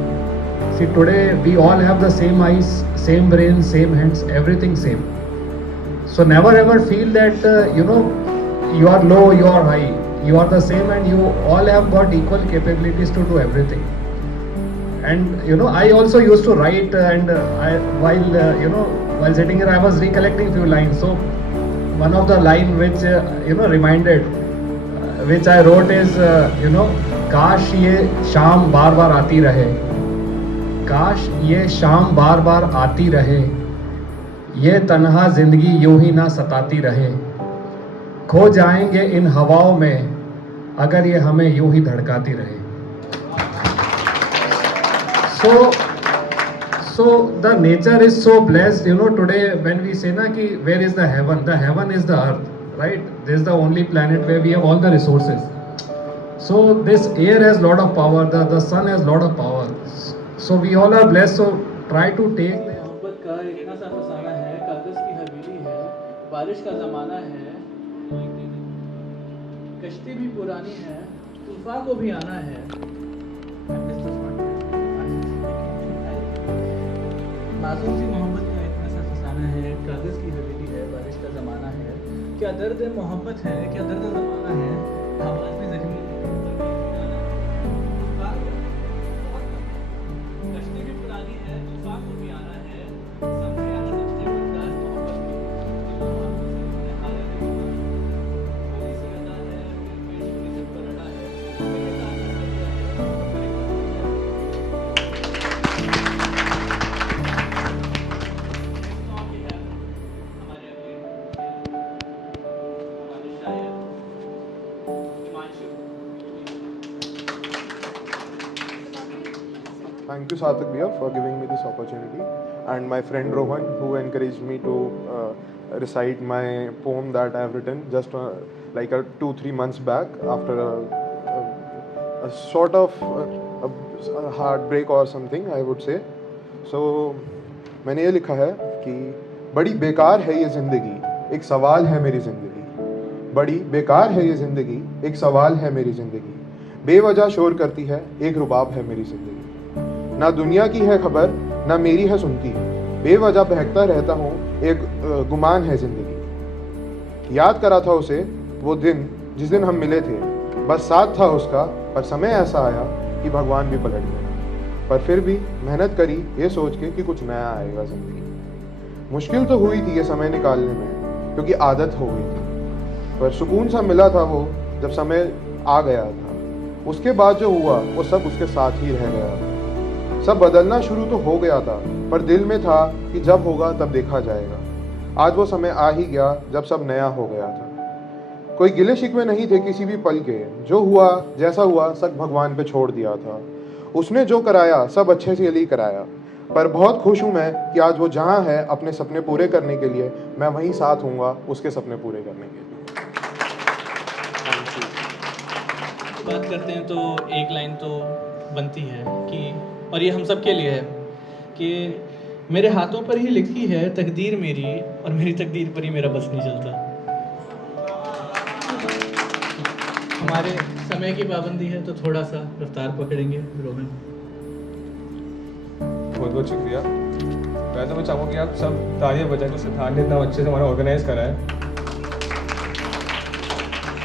See, today we all have the same eyes, same brain, same hands, everything same. So never ever feel that you know, you are low, you are high, you are the same, and you all have got equal capabilities to do everything. And you know, I also used to write, and while you know, while sitting here, I was recollecting few lines. So one of the line which you know, reminded, which I wrote is you know, काश ये शाम बार बार आती रहे, काश ये शाम बार बार आती रहे, ये तन्हा जिंदगी यूं ही ना सताती रहे, खो जाएंगे इन हवाओं में अगर ये हमें यूं ही धड़काती रहे. So the nature is so blessed, you know. Today when we say na ki where is the heaven is the earth, right? This is the only planet where we have all the resources. So this air has lot of power, the sun has lot of power. So we all are blessed, so try to take. मोहब्बत का इतना सा फसाना है, कागज की हवेली है, बारिश का ज़माना है, कश्ती भी पुरानी है, तूफान को भी आना है. मासूम सी मोहब्बत का इतना सा फसाना है, कागज की हवेली है, बारिश का ज़माना है. क्या दर्द मोहब्बत है, क्या दर्द ज़माना है, आवाज़ में ज़ख्मी कश्ती भी पुरानी है, तूफान को भी आना है. समझे या न समझे बर्दाश्त मोहब्बत की, दिलों आंखों से हमने हारे दीवाना. थोड़ी सी अदा है, फिर पेश किसी पर अड़ा है, मेरे काम में कर दिया है, मेरे काम में है. हमारे अगले हमारे शायर Himanshu. Thank you, Sarthak Bhaiya, for giving me this opportunity, and my friend Rohan, who encouraged me to recite my poem that I have written just like 2-3 months back after a sort of a heartbreak or something, I would say. So मैंने ये लिखा है कि बड़ी बेकार है ये ज़िंदगी, एक सवाल है मेरी ज़िंदगी. बड़ी बेकार है ये ज़िंदगी, एक सवाल है मेरी ज़िंदगी. बेवजह शोर करती है, एक रुबाब है मेरी ज़िंदगी. ना दुनिया की है खबर, ना मेरी है सुनती, बेवजह बहकता रहता हूँ, एक गुमान है ज़िंदगी. याद करा था उसे वो दिन जिस दिन हम मिले थे, बस साथ था उसका, पर समय ऐसा आया कि भगवान भी पलट गए. पर फिर भी मेहनत करी ये सोच के कि कुछ नया आएगा ज़िंदगी. मुश्किल तो हुई थी ये समय निकालने में, क्योंकि आदत हो गई थी, पर सुकून सा मिला था वो जब समय आ गया था. उसके बाद जो हुआ वो सब उसके साथ ही रह गया था. सब बदलना शुरू तो हो गया था, पर दिल में था कि जब होगा तब देखा जाएगा. आज वो समय आ ही गया जब सब नया हो गया था. कोई गिले शिकवे नहीं थे किसी भी पल के, जो हुआ जैसा हुआ सब भगवान पे छोड़ दिया था. उसने जो कराया सब अच्छे से लिए कराया, पर बहुत खुश हूँ मैं कि आज वो जहाँ है अपने सपने पूरे करने के लिए, मैं वहीं साथ हूँगा उसके सपने पूरे करने के लिए. बात करते हैं तो एक लाइन तो बनती है कि, और ये हम सब के लिए है कि मेरे हाथों पर ही लिखी है तकदीर मेरी, और मेरी तकदीर पर ही मेरा बस नहीं चलता। हमारे समय की पाबंदी है तो थोड़ा सा रफ्तार पकड़ेंगे। रोहन, बहुत बहुत शुक्रिया। वैसे मैं चाहूँगा कि आप सब तालियां बजाएं जो सिद्धांत ने इतना अच्छे से हमारा ऑर्गेनाइज करा है।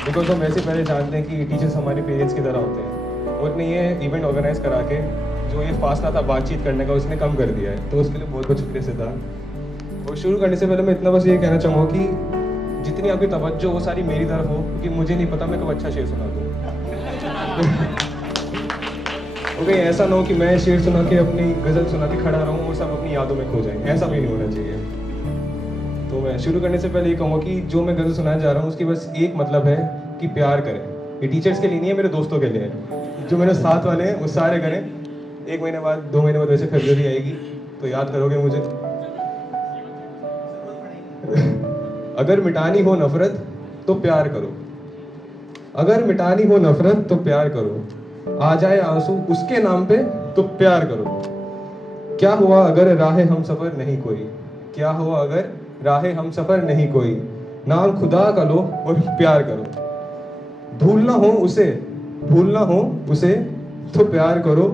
बिकॉज हम वैसे पहले जानते हैं कि टीचर्स हमारे पेरेंट्स की तरह होते हैं, और नहीं ये इवेंट ऑर्गेनाइज करा के जो ये फासला था बातचीत करने का उसने कम कर दिया है, तो उसके लिए बहुत बहुत शुक्रिया सिद्धांत। और शुरू करने से पहले मैं इतना बस ये कहना चाहूँगा कि जितनी आपकी तवज्जो वो सारी मेरी तरफ हो, क्योंकि मुझे नहीं पता मैं कब अच्छा शेर सुना दूँ। ओके, ऐसा ना हो कि मैं शेर सुना के अपनी गज़ल सुना के खड़ा रहूँ और सब अपनी यादों में खो जाएं, ऐसा भी नहीं होना चाहिए। तो मैं शुरू करने से पहले ये कहूँगा कि जो मैं गज़ल सुनाने जा रहा हूँ उसकी बस एक मतलब है कि प्यार करें। ये टीचर्स के लिए नहीं है, मेरे दोस्तों के लिए है। जो मेरे साथ वाले हैं वो सारे करें। 1 महीने बाद 2 महीने बाद वैसे फरवरी आएगी तो याद करोगे मुझे। अगर मिटानी हो नफरत तो प्यार करो, अगर मिटानी हो नफरत तो प्यार करो, आ जाए आंसू उसके नाम पे तो प्यार करो। क्या हुआ अगर राह हम सफर नहीं कोई, क्या हुआ अगर राह हम सफर नहीं कोई, नाम खुदा का लो और प्यार करो। भूलना हो उसे, भूलना हो उसे तो प्यार करो,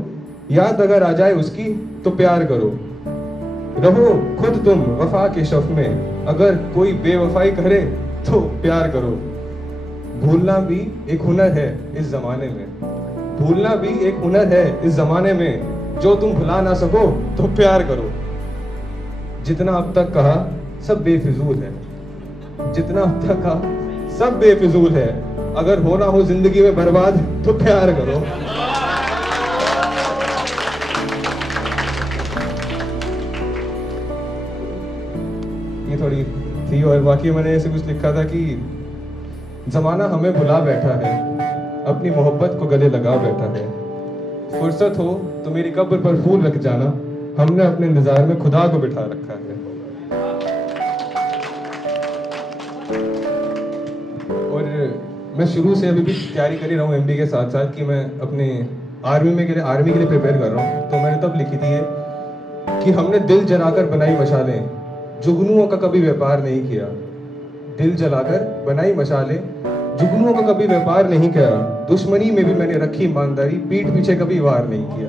याद अगर आ जाए उसकी तो प्यार करो। रहो खुद तुम वफा के शफ में, अगर कोई बेवफाई करे तो प्यार करो। भूलना भी एक हुनर है इस जमाने में, भूलना भी एक हुनर है इस जमाने में, जो तुम भुला ना सको तो प्यार करो। जितना अब तक कहा सब बेफिजूल है, जितना अब तक कहा सब बेफिजूल है, अगर होना हो जिंदगी में बर्बाद तो प्यार करो। ये थोड़ी थी, और बाकी मैंने ऐसे कुछ लिखा था कि जमाना हमें भुला बैठा है, अपनी मोहब्बत को गले लगा बैठा है। फुर्सत हो तो मेरी कब्र पर फूल रख जाना, हमने अपने इंतजार में खुदा को बिठा रखा है। और मैं शुरू से अभी भी तैयारी कर ही रहा हूँ एमबी के साथ साथ कि मैं अपने आर्मी के लिए प्रिपेयर कर रहा हूँ। तो मैंने तब लिखी थी ये कि हमने दिल जलाकर बनाई मशालें, जुगनुओं का कभी व्यापार नहीं किया। दिल जलाकर बनाई मशालें, जुगनुओं का कभी व्यापार नहीं किया। दुश्मनी में भी मैंने रखी ईमानदारी, पीठ पीछे कभी वार नहीं किया।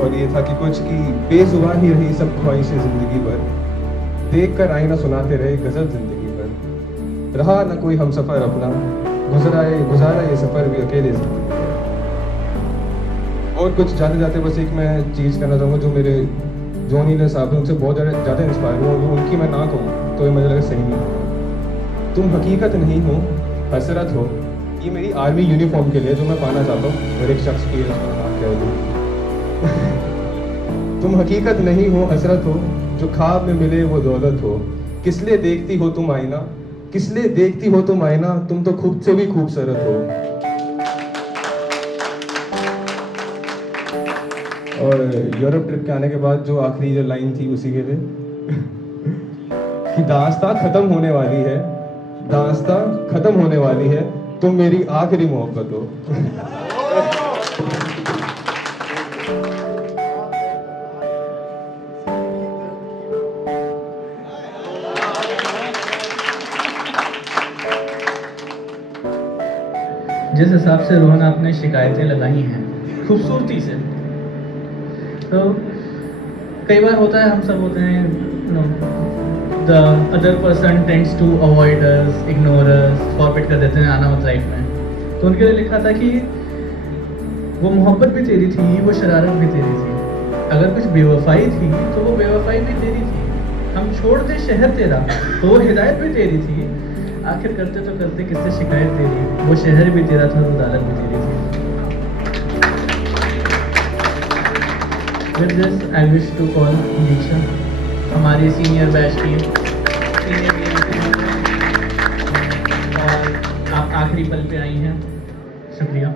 और ये था कि कुछ की बेजुबान ही रही सब ख्वाहिशें जिंदगी भर, देख कर आईना सुनाते रहे गजल जिंदगी भर। रहा न कोई हम सफर अपना, गुजारा ये सफर भी अकेले से। और कुछ जाते जाते बस एक मैं चीज़ कहना चाहूँगा, जो मेरे जॉन हीलर साहब हैं उनसे बहुत ज़्यादा इंस्पायर हुआ, वो उनकी मैं ना कहूँ तो ये मुझे लगा सही नहीं। तुम हकीकत नहीं हो हसरत हो, ये मेरी आर्मी यूनिफॉर्म के लिए जो मैं पाना चाहता हूँ, हर एक शख्स की नाम कह दूँ। तुम हकीकत नहीं हो हसरत हो, जो ख्वाब में मिले वो दौलत हो। किस लिए देखती हो तुम आईना, किस लिए देखती हो तुम आईना, तुम तो खुद से भी खूबसूरत हो। और यूरोप ट्रिप के आने के बाद जो आखिरी जो लाइन थी उसी के लिए कि दास्तां खत्म होने वाली है, दास्तां खत्म होने वाली है, तुम मेरी आखिरी मोहब्बत हो। जिस हिसाब से रोहन आपने शिकायतें लगाई हैं खूबसूरती से, तो कई बार होता है, हम सब होते हैं, the other person tends to avoid us, ignore us, forward कर देते हैं आना मत लाइफ में। तो उनके लिए लिखा था कि वो मोहब्बत भी तेरी थी, वो शरारत भी तेरी थी, अगर कुछ बेवफाई थी तो वो बेवफाई भी तेरी थी, हम छोड़ दे शहर तेरा तो वो हिदायत भी तेरी थी, आखिर करते तो करते किससे शिकायत तेरी, वो शहर भी तेरा था, वो अदालत भी तेरी थी। With this, I wish to call दीक्षा, हमारी सीनियर बैच की और आप आखिरी पल पे आई हैं, शुक्रिया।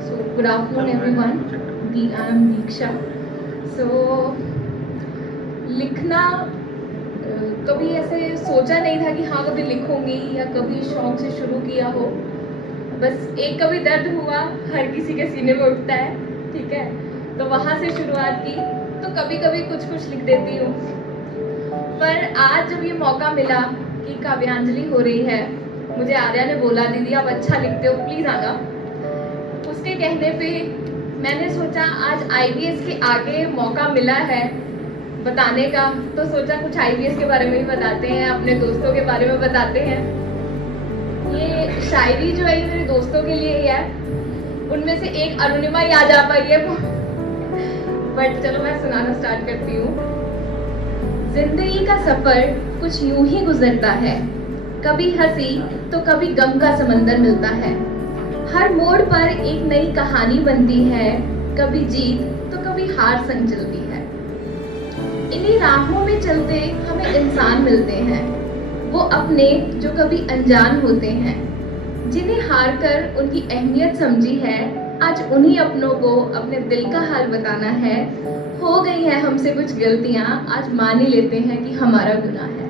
So good afternoon everyone. I am Deeksha. So लिखना कभी ऐसे सोचा नहीं था कि हाँ कभी लिखूंगी या कभी शौक से शुरू किया हो, बस एक कभी दर्द हुआ, हर किसी के सीने में उठता है, ठीक है, तो वहाँ से शुरुआत की। तो कभी कभी कुछ कुछ लिख देती हूँ, पर आज जब ये मौका मिला कि काव्यांजलि हो रही है, मुझे आर्या ने बोला दीदी आप अच्छा लिखते हो, प्लीज़ आना। उसके कहने पे मैंने सोचा आज IBS के आगे मौका मिला है बताने का, तो सोचा कुछ IBS के बारे में भी बताते हैं, अपने दोस्तों के बारे में बताते हैं। ये शायरी जो है ये मेरे दोस्तों के लिए ही है, उनमें से एक अरुणिमा याद आ पाई है, बट चलो मैं सुनाना स्टार्ट करती हूँ। जिंदगी का सफर कुछ यूं ही गुजरता है, कभी हंसी तो कभी गम का समंदर मिलता है। हर मोड़ पर एक नई कहानी बनती है, कभी जीत तो कभी हार संग चलती है। इन्हीं राहों में चलते हमें इंसान मिलते हैं, वो अपने जो कभी अनजान होते हैं, जिन्हें हार कर उनकी अहमियत समझी है। आज उन्हीं अपनों को अपने दिल का हाल बताना है। हो गई है हमसे कुछ गलतियां, आज मान ही लेते हैं कि हमारा गुनाह है।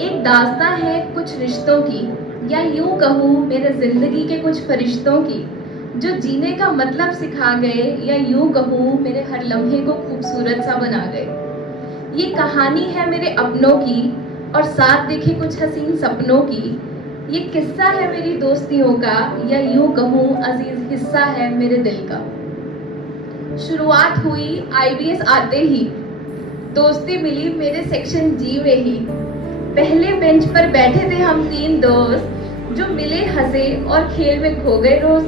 एक दास्तां है कुछ रिश्तों की, या यूं कहूँ मेरे जिंदगी के कुछ फरिश्तों की, जो जीने का मतलब सिखा गए, या यूं कहूँ मेरे हर लम्हे को खूबसूरत सा बना गए। ये कहानी है मेरे अपनों की और साथ देखे कुछ हसीन सपनों की। ये किस्सा है मेरी दोस्तियों का, या यूं कहूँ अजीज हिस्सा है मेरे दिल का। शुरुआत हुई IBS आते ही, दोस्ती मिली मेरे सेक्शन G में ही। पहले बेंच पर बैठे थे हम 3 दोस्त, जो मिले हंसे और खेल में खो गए रोज।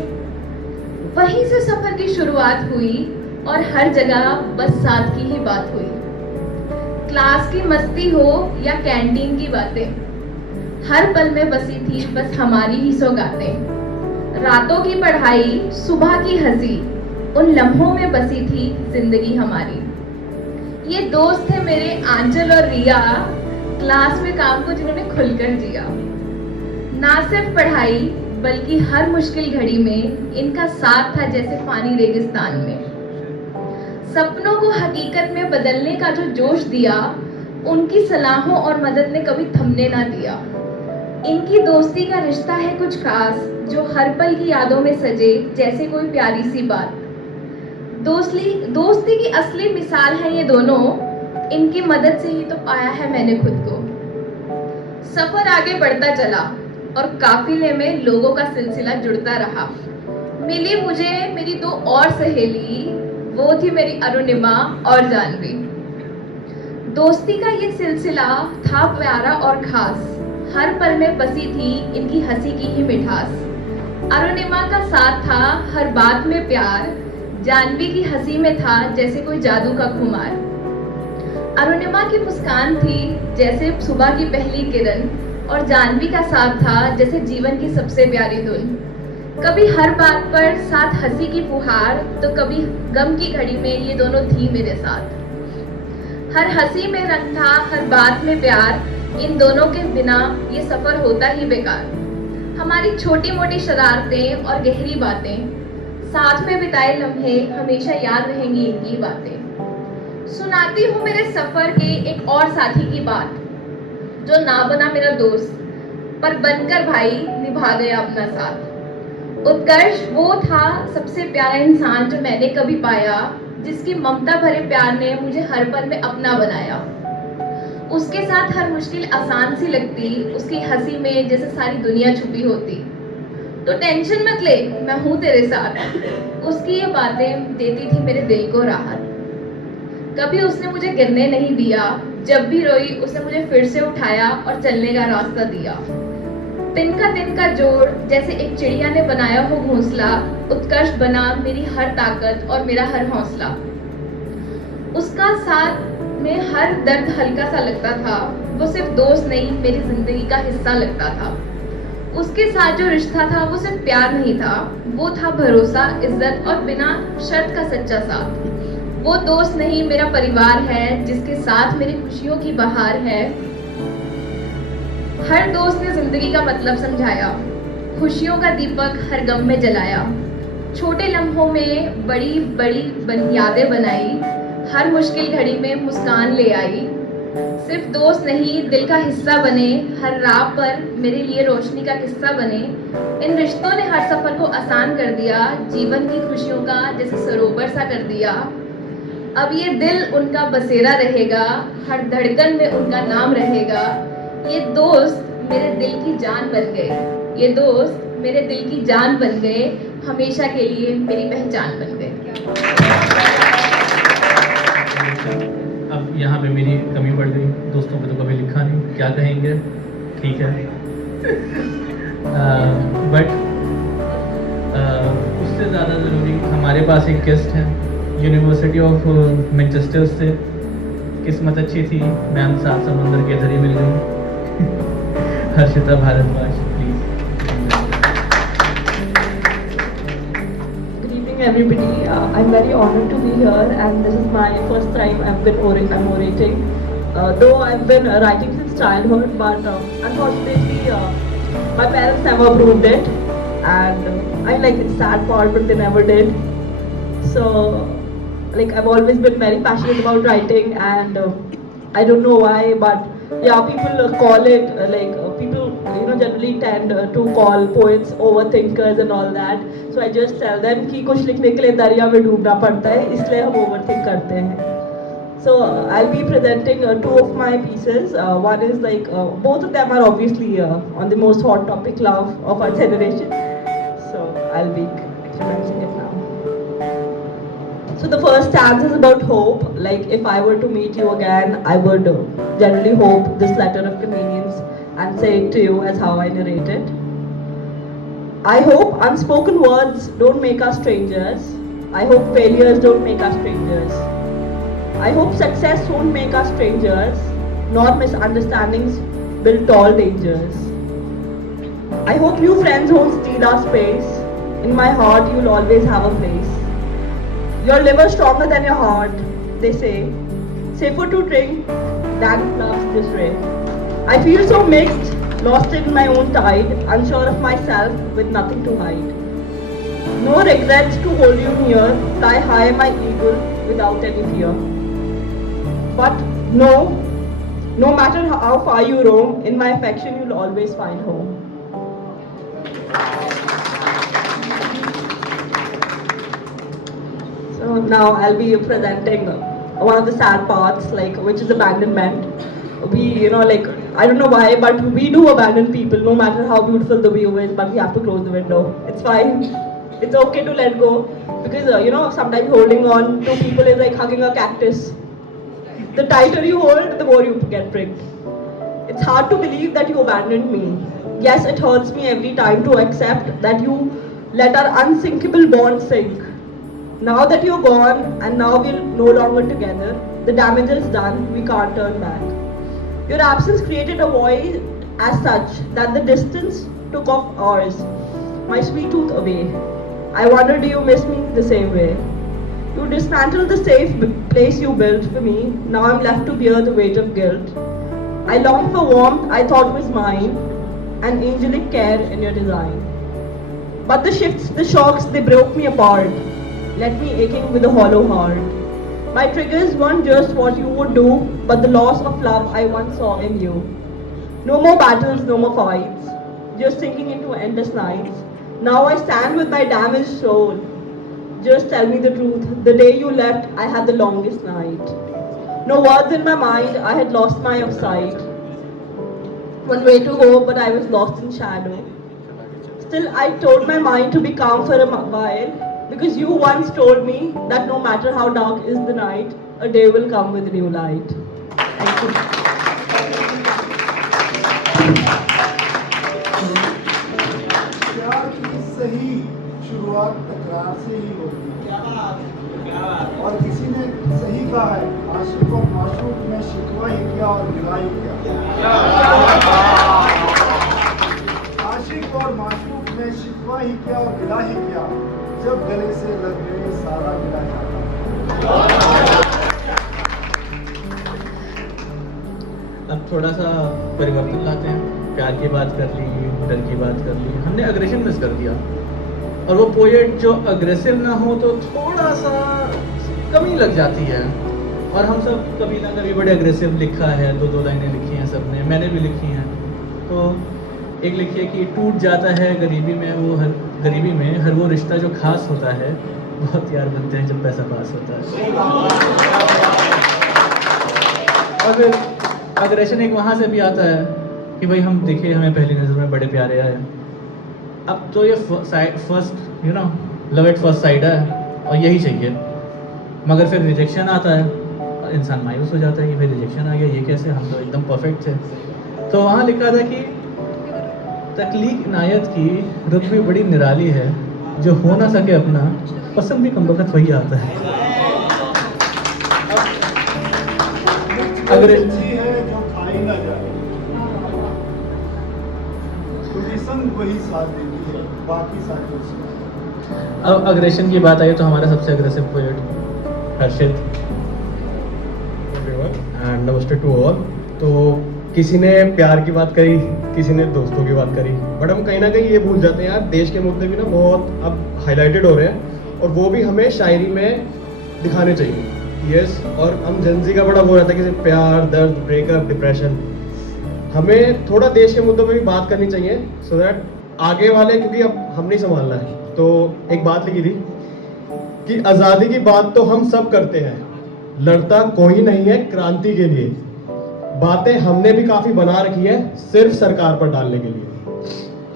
वहीं से सफर की शुरुआत हुई और हर जगह बस साथ की ही बात हुई। क्लास की मस्ती हो या कैंटीन की बातें, हर पल में बसी थी बस हमारी ही सौगातें। रातों की पढ़ाई, सुबह की हंसी, उन लम्हों में बसी थी जिंदगी हमारी। ये दोस्त थे मेरे आंचल और रिया, क्लास में काम को जिन्होंने खुलकर जिया। ना सिर्फ पढ़ाई बल्कि हर मुश्किल घड़ी में इनका साथ था जैसे पानी रेगिस्तान में। सपनों को हकीकत में बदलने का जो जोश दिया, उनकी सलाहों और मदद ने कभी थमने ना दिया। इनकी दोस्ती का रिश्ता है कुछ खास, जो हर पल की यादों में सजे जैसे कोई प्यारी सी बात। दोस्ती की असली मिसाल है ये दोनों, इनकी मदद से ही तो पाया है मैंने खुद को। सफर आगे बढ़ता चला और काफिले में लोगों का सिलसिला जुड़ता रहा। मिली मुझे मेरी 2 और सहेली, वो थी मेरी अरुणिमा और जानवी। दोस्ती का ये सिलसिला था प्यारा और खास, हर पल में बसी थी इनकी हंसी की ही मिठास। अरुणिमा का साथ था हर बात में प्यार, जानवी की हंसी में था जैसे कोई जादू का खुमार। अरुणिमा की मुस्कान थी जैसे सुबह की पहली किरण, और जानवी का साथ था जैसे जीवन की सबसे प्यारी धुन। कभी हर बात पर साथ हंसी की फुहार, तो कभी गम की घड़ी में ये दोनों थी मेरे साथ। हर हंसी में रंग था, हर बात में प्यार, इन दोनों के बिना ये सफर होता ही बेकार। हमारी छोटी मोटी शरारतें और गहरी बातें, साथ में बिताए लम्हे हमेशा याद रहेंगी इनकी बातें। सुनाती हूँ मेरे सफर के एक और साथी की बात, जो ना बना मेरा दोस्त पर बनकर भाई निभा गया अपना साथ। उत्कर्ष वो था सबसे प्यारा इंसान जो मैंने कभी पाया, जिसकी ममता भरे प्यार ने मुझे हर पल में अपना बनाया। उसके साथ हर मुश्किल आसान सी लगती, उसकी हंसी में जैसे सारी दुनिया छुपी होती। तो टेंशन मत ले, मैं हूँ तेरे साथ। उसकी ये बातें देती थी मेरे दिल को राहत। कभी उसने मुझे गिरने नहीं दिया, जब भी रोई उसने मुझे फिर से उठाया और चलने का रास्ता दिया। तिनका जोड़ जैसे एक चिड़िया ने बनाया हो घोंसला, उत्कर्ष बना मेरी हर ताकत और मेरा हर हौसला। उसका साथ में हर दर्द हल्का सा लगता था, वो सिर्फ दोस्त नहीं मेरी जिंदगी का हिस्सा लगता था। उसके साथ जो रिश्ता था वो सिर्फ प्यार नहीं था, वो था भरोसा, इज्जत और बिना शर्त का सच्चा साथ। वो दोस्त नहीं मेरा परिवार है, जिसके साथ मेरी खुशियों की बहार है। हर दोस्त ने जिंदगी का मतलब समझाया, खुशियों का दीपक हर गम में जलाया। छोटे लम्हों में बड़ी बड़ी यादें बनाई, हर मुश्किल घड़ी में मुस्कान ले आई। सिर्फ दोस्त नहीं, दिल का हिस्सा बने, हर राह पर मेरे लिए रोशनी का किस्सा बने। इन रिश्तों ने हर सफ़र को आसान कर दिया, जीवन की खुशियों का जैसे सरोवर सा कर दिया। अब ये दिल उनका बसेरा रहेगा, हर धड़कन में उनका नाम रहेगा। ये दोस्त मेरे दिल की जान बन गए, ये दोस्त मेरे दिल की जान बन गए, हमेशा के लिए मेरी पहचान बन गए। अब यहाँ पे मेरी कमी बढ़ गई, दोस्तों को तो कभी लिखा नहीं, क्या कहेंगे, ठीक है। बट उससे ज़्यादा ज़रूरी हमारे पास एक गेस्ट है यूनिवर्सिटी ऑफ मैनचेस्टर से। किस्मत अच्छी थी, मैम सात समंदर के जरिए मिल गई। Harshita Bhardwaj, please. Everybody, I'm very honored to be here, and this is my first time I'm orating. Though I've been writing since childhood, but unfortunately my parents never approved it, and I like it's sad part, but they never did. So like I've always been very passionate about writing, and I don't know why, but yeah, people call it people generally tend to call poets overthinkers and all that. So I just tell them कि कुछ लिखने के लिए दरिया में डूबना पड़ता है, इसलिए हम overthink करते हैं. So I'll be presenting two of my pieces. One is both of them are obviously on the most hot topic, love of our generation. So I'll be mentioning it now. So the first stanza is about hope. Like if I were to meet you again, I would generally hope this letter of convenience and say it to you as how I narrate it. I hope unspoken words don't make us strangers. I hope failures don't make us strangers. I hope success won't make us strangers, nor misunderstandings build tall dangers. I hope new friends won't steal our space. In my heart you'll always have a place. Your liver stronger than your heart, they say. Safer to drink than love's this way. I feel so mixed, lost in my own tide, unsure of myself with nothing to hide. No regrets to hold you near, fly high my eagle without any fear. But no matter how far you roam, in my affection you'll always find home. So now I'll be presenting one of the sad parts, which is abandonment. We, I don't know why, but we do abandon people, no matter how beautiful the view is, but we have to close the window. It's fine. It's okay to let go, because, sometimes holding on to people is like hugging a cactus. The tighter you hold, the more you get pricked. It's hard to believe that you abandoned me. Yes, it hurts me every time to accept that you let our unsinkable bond sink. Now that you're gone, and now we're no longer together, the damage is done, we can't turn back. Your absence created a void as such that the distance took off ours, my sweet tooth away. I wonder, do you miss me the same way? You dismantled the safe place you built for me, now I'm left to bear the weight of guilt. I long for warmth I thought was mine, and angelic care in your design. But the shifts, the shocks, they broke me apart, left me aching with a hollow heart. My triggers weren't just what you would do, but the loss of love I once saw in you. No more battles, no more fights, just sinking into endless nights. Now I stand with my damaged soul. Just tell me the truth, the day you left, I had the longest night. No words in my mind, I had lost my sight. One way to go, but I was lost in shadow. Still, I told my mind to be calm for a while, because you once told me that no matter how dark is the night, a day will come with new light. Thank you. प्यार की सही शुरुआत तकरार से ही होती है। और किसी ने सही कहा है, आशिक और माशूक ने शिकवा ही किया और गिला ही किया। आशिक और माशूक ने शिकवा ही किया और गिला ही किया, जब गले से लग गए सारा गिला जाता। अब थोड़ा सा परिवर्तन लाते हैं। प्यार की बात कर ली, डर की बात कर ली, हमने अग्रेशन मिस कर दिया। और वो पोएट जो अग्रेसिव ना हो तो थोड़ा सा कमी लग जाती है। और हम सब कभी ना कभी बड़े अग्रेसिव लिखा है, दो लाइनें लिखी हैं सबने, मैंने भी लिखी हैं। तो एक लिखी है कि टूट जाता है गरीबी में हर वो रिश्ता जो खास होता है, बहुत यार बनते हैं जब पैसा पास होता है। और फिर अग्रेशन एक वहाँ से भी आता है कि भाई हम देखे हमें पहली नज़र में बड़े प्यारे आए, अब तो ये first love at first side है और यही चाहिए, मगर फिर रिजेक्शन आता है और इंसान मायूस हो जाता है कि भाई रिजेक्शन आ गया, ये कैसे, हम तो एकदम परफेक्ट थे। तो वहाँ लिखा था कि तकलीक इनायत की रुत भी बड़ी निराली है, जो हो ना सके अपना पसंद भी कम वक्त वही आता है। अगर है जो खाई ना जाए, पोजीशन वही साथ देती है, बाकी साथ उसमें। अब अग्रेशन की बात आई तो हमारा सबसे अग्रेसिव पोएट हर्षित। एंड नमस्ते टू ऑल। तो किसी ने प्यार की बात करी, किसी ने दोस्तों की बात करी, बट हम कहीं ना कहीं ये भूल जाते हैं यार, देश के मुद्दे भी ना बहुत अब हाईलाइटेड हो रहे हैं और वो भी हमें शायरी में दिखाने चाहिए। यस, और हम जेंजी का बड़ा वो रहता है कि प्यार, दर्द, ब्रेकअप, डिप्रेशन, हमें थोड़ा देश के मुद्दों पे भी बात करनी चाहिए सो दैट आगे वाले, क्योंकि अब हम नहीं संभालना है। तो एक बात लिखी थी कि आज़ादी की बात तो हम सब करते हैं, लड़ता कोई नहीं है क्रांति के लिए, बातें हमने भी काफी बना रखी है सिर्फ सरकार पर डालने के लिए।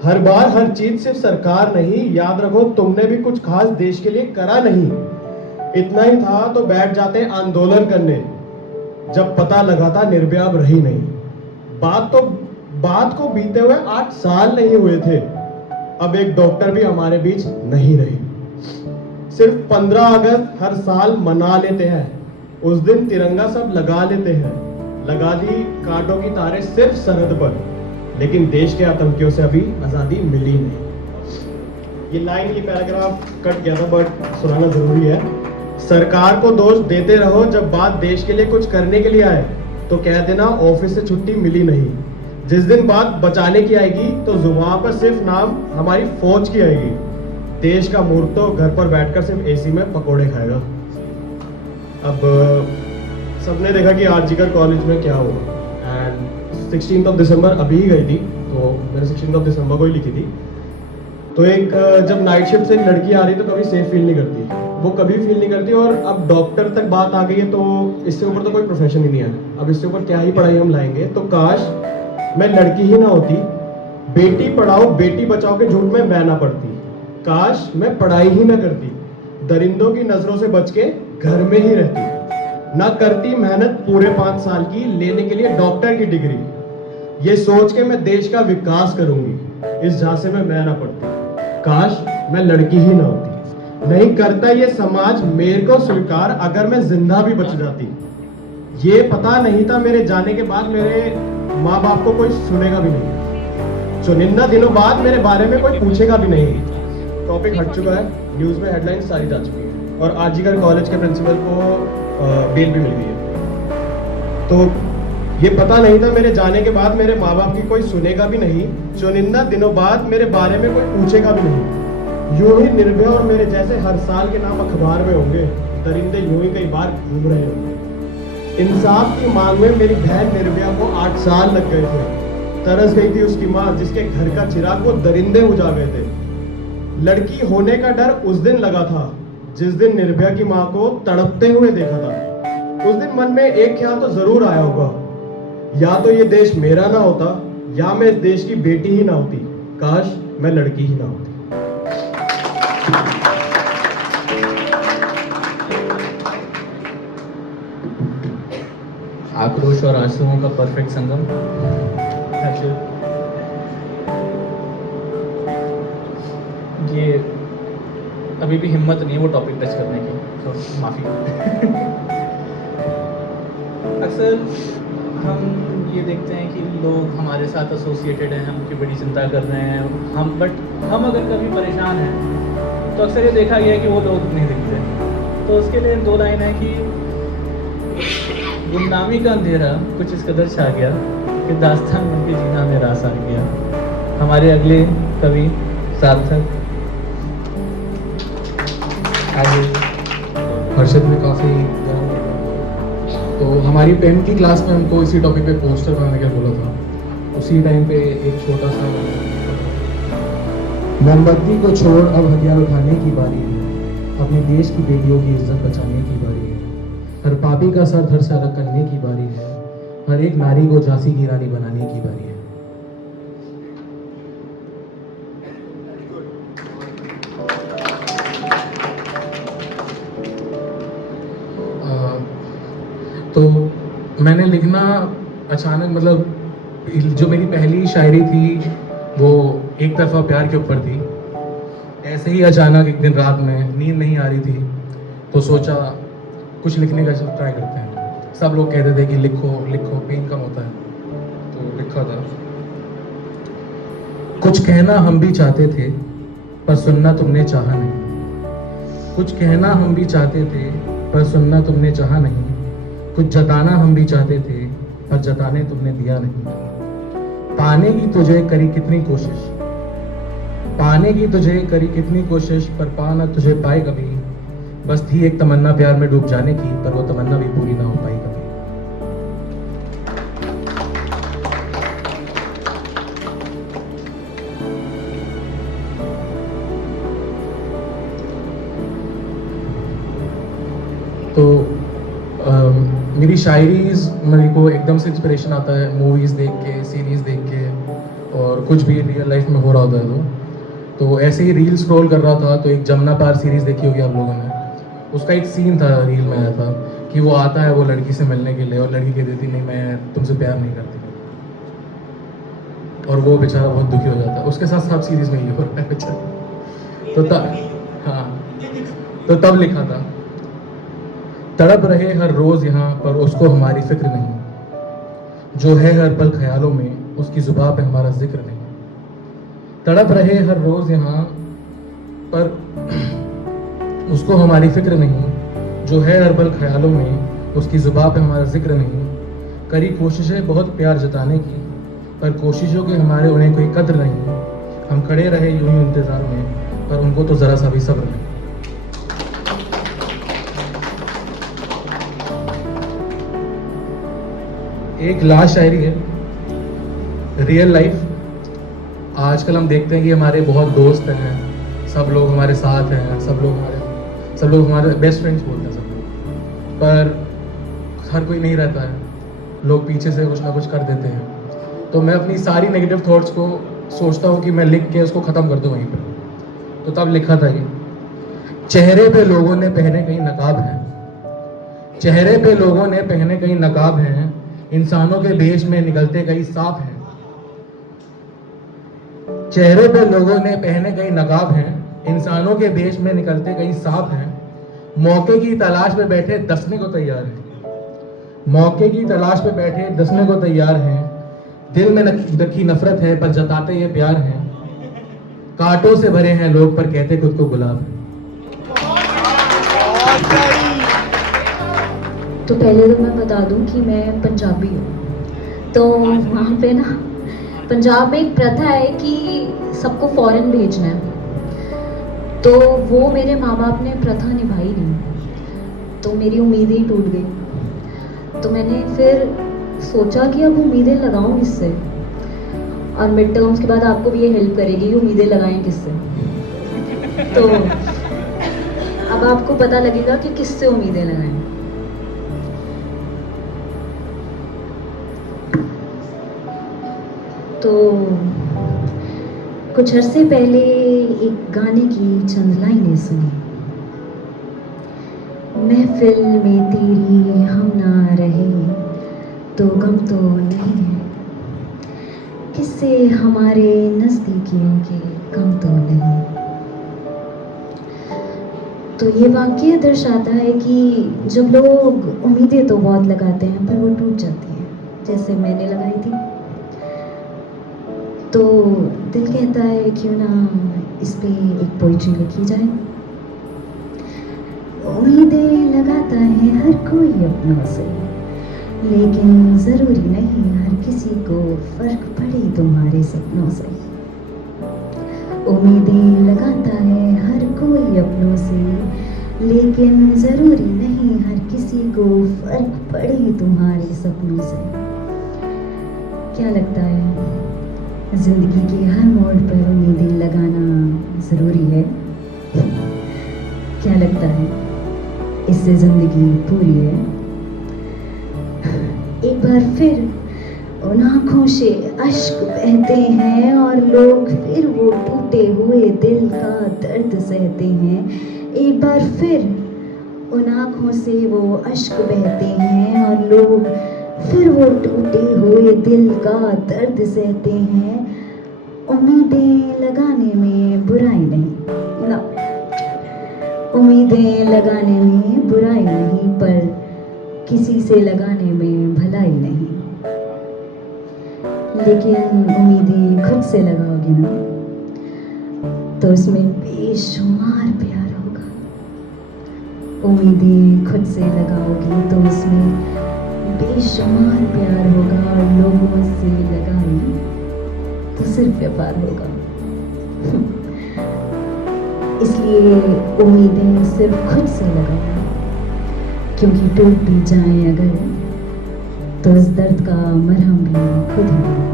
हर बार हर चीज सिर्फ सरकार नहीं, याद रखो तुमने भी कुछ खास देश के लिए करा नहीं। इतना ही था तो बैठ जाते आंदोलन करने, जब पता लगा था निर्भया अब रही नहीं। बात को बीते हुए 8 साल नहीं हुए थे, अब एक डॉक्टर भी हमारे बीच नहीं रही। सिर्फ 15 अगस्त हर साल मना लेते हैं, उस दिन तिरंगा सब लगा लेते हैं, लगा दी कांटों की तारें सिर्फ सरहद पर, लेकिन देश के आतंकियों से अभी आजादी मिली नहीं। ये लाइन, ये पैराग्राफ कट गया था बट सुनाना जरूरी है। सरकार को दोष देते रहो, जब बात देश के लिए कुछ करने के लिए आए तो कह देना ऑफिस से छुट्टी मिली नहीं। जिस दिन बात बचाने की आएगी तो जुबान पर सिर्फ नाम हमारी फौज की आएगी। देश का मूर्ख तो घर पर बैठकर सिर्फ एसी में पकोड़े खाएगा। अब सबने देखा कि आरजीकर कॉलेज में क्या हुआ, एंड 16 दिसंबर अभी ही गई थी, तो मैंने 16 दिसंबर को ही लिखी थी। तो एक जब नाइट शिफ्ट से एक लड़की आ रही तो कभी सेफ फील नहीं करती, वो कभी फील नहीं करती, और अब डॉक्टर तक बात आ गई है तो इससे ऊपर तो कोई प्रोफेशन ही नहीं है, अब इससे ऊपर क्या ही पढ़ाई हम लाएंगे। तो काश मैं लड़की ही ना होती, बेटी पढ़ाओ बेटी बचाओ के झूठ में मैं ना पढ़ती, काश मैं पढ़ाई ही ना करती, दरिंदों की नजरों से बच के घर में ही रहती, ना करती मेहनत पूरे 5 साल की लेने के लिए डॉक्टर की डिग्री, ये सोच के मैं देश का विकास करूंगी, इस झांसे में मैं ना पड़ती, काश मैं लड़की ही ना होती। नहीं करता ये समाज मेरे को स्वीकार, अगर मैं जिंदा भी बच जाती। ये पता नहीं था मेरे जाने के बाद मेरे माँ बाप को कोई सुनेगा भी नहीं, चुनिंदा दिनों बाद मेरे बारे में कोई पूछेगा भी नहीं। टॉपिक हट चुका है, न्यूज में हेडलाइंस सारी जा चुकी है, और आरजीकर कॉलेज के प्रिंसिपल को बेल भी मिल गई है। तो ये पता नहीं था मेरे जाने के बाद मेरे माँ बाप की कोई सुनेगा भी नहीं, चुनिंदा दिनों बाद मेरे बारे में कोई पूछेगा भी नहीं। यूं ही निर्भया और मेरे जैसे हर साल के नाम अखबार में होंगे, दरिंदे यूं ही कई बार घूम रहे होंगे। इंसाफ की मांग में मेरी बहन निर्भया को 8 साल लग गए थे, तरस गई थी उसकी माँ जिसके घर का चिराग वो दरिंदे बुझा गए थे। लड़की होने का डर उस दिन लगा था जिस दिन निर्भया की माँ को तड़पते हुए देखा था। उस दिन मन में एक ख्याल तो जरूर आया होगा, या तो ये देश मेरा ना होता या मैं इस देश की बेटी ही ना होती, काश मैं लड़की ही ना होती। आक्रोश और आंसुओं का परफेक्ट संगम। ये अभी भी हिम्मत नहीं है वो टॉपिक टच करने की, तो माफ़ी। अक्सर हम ये देखते हैं कि लोग हमारे साथ एसोसिएटेड हैं, हम उनकी बड़ी चिंता कर रहे हैं, हम अगर कभी परेशान हैं तो अक्सर ये देखा गया है कि वो लोग नहीं दिखते। तो उसके लिए 2 लाइन है कि गुमनामी का अंधेरा कुछ इस कदर छा गया कि दास्तान बन के जीना में रास आ गया। हमारे अगले कवि सार्थक हर्षद में काफ़ी तो हमारी 10th की क्लास में हमको इसी टॉपिक पे पोस्टर बनाने का बोला था। उसी टाइम पे एक छोटा सा मोमबत्ती को छोड़ अब हथियार उठाने की बारी है, अपने देश की बेटियों की इज्जत बचाने की बारी है, हर पापी का सर धड़ से अलग करने की बारी है, हर एक नारी को झांसी की रानी बनाने की बारी है। तो मैंने लिखना अचानक, मतलब जो मेरी पहली शायरी थी वो एक तरफा प्यार के ऊपर थी। ऐसे ही अचानक एक दिन रात में नींद नहीं आ रही थी तो सोचा कुछ लिखने का ट्राई करते हैं। सब लोग कहते थे कि लिखो लिखो, पेन कम होता है, तो लिखा था। कुछ कहना हम भी चाहते थे पर सुनना तुमने चाहा नहीं, कुछ कहना हम भी चाहते थे पर सुनना तुमने चाहा नहीं, कुछ जताना हम भी चाहते थे पर जताने तुमने दिया नहीं। पाने की तुझे करी कितनी कोशिश, पाने की तुझे करी कितनी कोशिश, पर पा न तुझे पाए कभी। बस थी एक तमन्ना प्यार में डूब जाने की, पर वो तमन्ना भी पूरी ना हो पाई कभी। तो मेरी शायरीज मेरे को एकदम से इंस्पिरेशन आता है मूवीज़ देख के, सीरीज़ देख के, और कुछ भी रियल लाइफ में हो रहा होता है तो ऐसे ही रील स्क्रॉल कर रहा था तो एक जमुना पार सीरीज़ देखी होगी आप लोगों ने। उसका एक सीन था, रील में आया था कि वो आता है वो लड़की से मिलने के लिए और लड़की कह देती नहीं मैं तुमसे प्यार नहीं करती, और वो बेचारा बहुत दुखी हो जाता है। उसके साथ साथ सीरीज़ में ये हो रहा है बेचारा। तो तब हाँ, तो तब लिखा था, तड़प रहे हर रोज़ यहाँ पर उसको हमारी फिक्र नहीं, जो है हर पल ख्यालों में उसकी जुबान पे हमारा जिक्र नहीं। तड़प रहे हर रोज़ यहाँ पर उसको हमारी फिक्र नहीं, जो है हर पल ख्यालों में उसकी जुबान पे हमारा जिक्र नहीं। करी कोशिशें बहुत प्यार जताने की, पर कोशिशों के हमारे उन्हें कोई कद्र नहीं। हम खड़े रहे यूं ही इंतज़ार में, पर उनको तो ज़रा सा भी सब्र नहीं। एक लास्ट शायरी है, रियल लाइफ। आजकल हम देखते हैं कि हमारे बहुत दोस्त हैं, सब लोग हमारे साथ हैं, सब लोग हमारे बेस्ट फ्रेंड्स बोलते हैं सब लोग, पर हर कोई नहीं रहता है, लोग पीछे से कुछ ना कुछ कर देते हैं। तो मैं अपनी सारी नेगेटिव थॉट्स को सोचता हूँ कि मैं लिख के उसको ख़त्म कर दूँ वहीं पर। तो तब लिखा था ये, चेहरे पे लोगों ने पहने कई नकाब हैं, चेहरे पे लोगों ने पहने कई नकाब हैं, इंसानों के भेष में निकलते कई सांप हैं। चेहरे पे लोगों ने पहने कई नकाब हैं, इंसानों के भेष में निकलते कई सांप हैं। मौके की तलाश में बैठे दसने को तैयार हैं, मौके की तलाश पे बैठे दसने को तैयार हैं। दिल में रखी नफरत है पर जताते ये प्यार हैं। कांटों से भरे हैं लोग पर कहते खुद को गुलाब है। तो पहले तो मैं बता दूं कि मैं पंजाबी हूँ। तो वहाँ पे ना पंजाब में एक प्रथा है कि सबको फॉरेन भेजना है, तो वो मेरे माँ बाप ने प्रथा निभाई नहीं, तो मेरी उम्मीदें ही टूट गई। तो मैंने फिर सोचा कि अब उम्मीदें लगाऊं किससे, और मिड टर्म्स के बाद आपको भी ये हेल्प करेगी कि उम्मीदें लगाएं किससे। तो अब आपको पता लगेगा कि किससे उम्मीदें लगाएं। तो कुछ अरसे पहले एक गाने की चंद लाइनें सुनी। महफिल में तेरी हम ना रहे तो गम तो नहीं है, किससे हमारे नज़दीकियों के कम तो नहीं। तो ये वाक़या दर्शाता है कि जब लोग उम्मीदें तो बहुत लगाते हैं पर वो टूट जाती हैं, जैसे मैंने लगाई थी। तो दिल कहता है क्यों ना इस पे एक पोइट्री लिखी जाए। उम्मीदें लगाता है हर कोई अपनों से, लेकिन ज़रूरी नहीं हर किसी को फ़र्क पड़े तुम्हारे सपनों से। उम्मीदें लगाता है हर कोई अपनों से, लेकिन ज़रूरी नहीं हर किसी को फर्क पड़े तुम्हारे सपनों से। क्या लगता है जिंदगी के हर मोड़ पर उम्मीदें लगाना ज़रूरी है? क्या लगता है इससे जिंदगी पूरी है? एक बार फिर उन आँखों से अश्क बहते हैं और लोग फिर वो टूटे हुए दिल का दर्द सहते हैं। एक बार फिर उन आँखों से वो अश्क बहते हैं और लोग फिर वो टूटे हुए दिल का दर्द सहते हैं। उम्मीदें लगाने में बुराई नहीं ना, उम्मीदें लगाने में बुराई नहीं, पर किसी से लगाने में भलाई नहीं। लेकिन उम्मीदें खुद से लगाओगे ना तो उसमें बेशुमार प्यार होगा। उम्मीदें खुद से लगाओगे तो उसमें बेशुमार प्यार होगा, और लोगों से लगाए तो सिर्फ व्यापार होगा। इसलिए उम्मीदें सिर्फ खुद से लगाओ, क्योंकि टूट भी जाएं अगर तो उस दर्द का मरहम भी खुद ही बनो,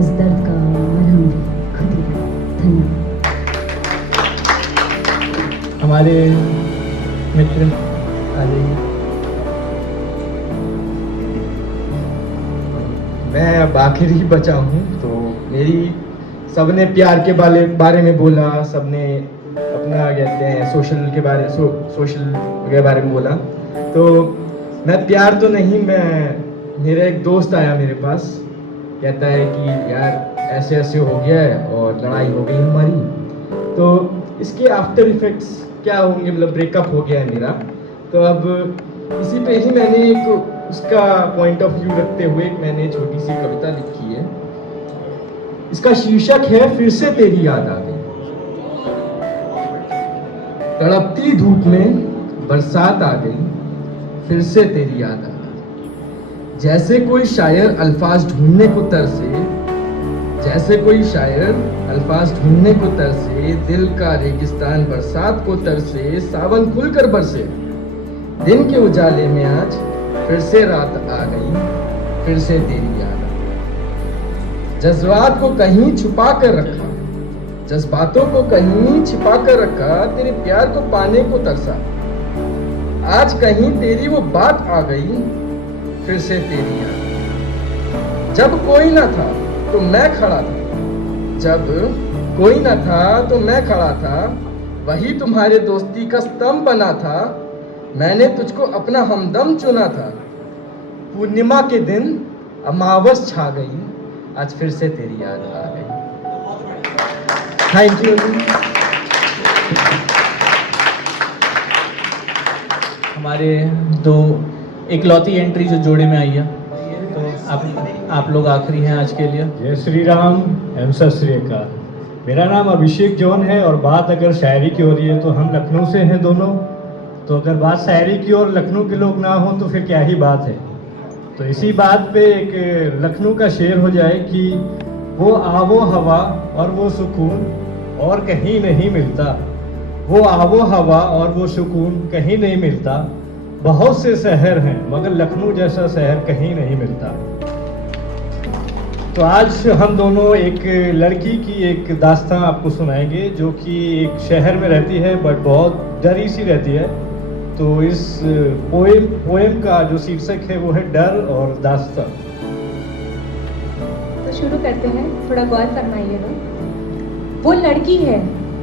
उस दर्द का मरहम भी खुद ही बनो। धन्यवाद। हमारे मित्र आ जाइए। मैं अब आखिरी बचा हूँ, तो मेरी सबने प्यार के बारे में बोला, सबने अपना कहते हैं सोशल के बारे में बोला। तो मैं प्यार तो नहीं, मेरा एक दोस्त आया मेरे पास, कहता है कि यार ऐसे ऐसे हो गया है और लड़ाई हो गई हमारी, तो इसके आफ्टर इफेक्ट्स क्या होंगे, मतलब ब्रेकअप हो गया है मेरा। तो अब इसी पे ही मैंने एक उसका पॉइंट ऑफ व्यू रखते हुए मैंने छोटी सी कविता लिखी है। इसका शीर्षक है फिर से तेरी याद आ गई। तड़पती धूप में बरसात आ गई, फिर से तेरी याद आ गई। जैसे कोई शायर अल्फाज ढूंढने को तरसे, जैसे कोई शायर अल्फाज ढूंढने को तरसे, दिल का रेगिस्तान बरसात को तरसे, सावन खुलकर बरसे। दिन के उजाले में आज फिर से रात आ गई, फिर से तेरी याद आ गई। जज्बात को कहीं छुपा कर रखा, जज्बातों को कहीं छिपा कर रखा, तेरे प्यार को पाने को तरसा। आज कहीं तेरी वो बात आ गई, फिर से तेरी याद। जब कोई ना था तो मैं खड़ा था, जब कोई ना था तो मैं खड़ा था, वही तुम्हारे दोस्ती का स्तंभ बना था। मैंने तुझको अपना हमदम चुना था। पूर्णिमा के दिन अमावस छा गई, आज फिर से तेरी याद आ गई। Thank you. हमारे दो इकलौती एंट्री जो जोड़े में आई है, तो आप लोग आखिरी हैं आज के लिए। जय श्री राम, एवं सत श्री अकाल। मेरा नाम अभिषेक जॉन है और बात अगर शायरी की हो रही है तो हम लखनऊ से हैं दोनों। तो अगर बात शायरी की और लखनऊ के लोग ना हो तो फिर क्या ही बात है। तो इसी बात पे एक लखनऊ का शेर हो जाए कि वो आबो हवा और वो सुकून और कहीं नहीं मिलता, वो आबो हवा और वो सुकून कहीं नहीं मिलता। बहुत से शहर हैं मगर लखनऊ जैसा शहर कहीं नहीं मिलता। तो आज हम दोनों एक लड़की की एक दास्तां आपको सुनाएंगे जो कि एक शहर में रहती है बट बहुत डरी सी रहती है। तो इस पोएम का जो शीर्षक है वो है डर और दास्तां। तो शुरू करते हैं, थोड़ा गौर फरमाइएगा। वो लड़की है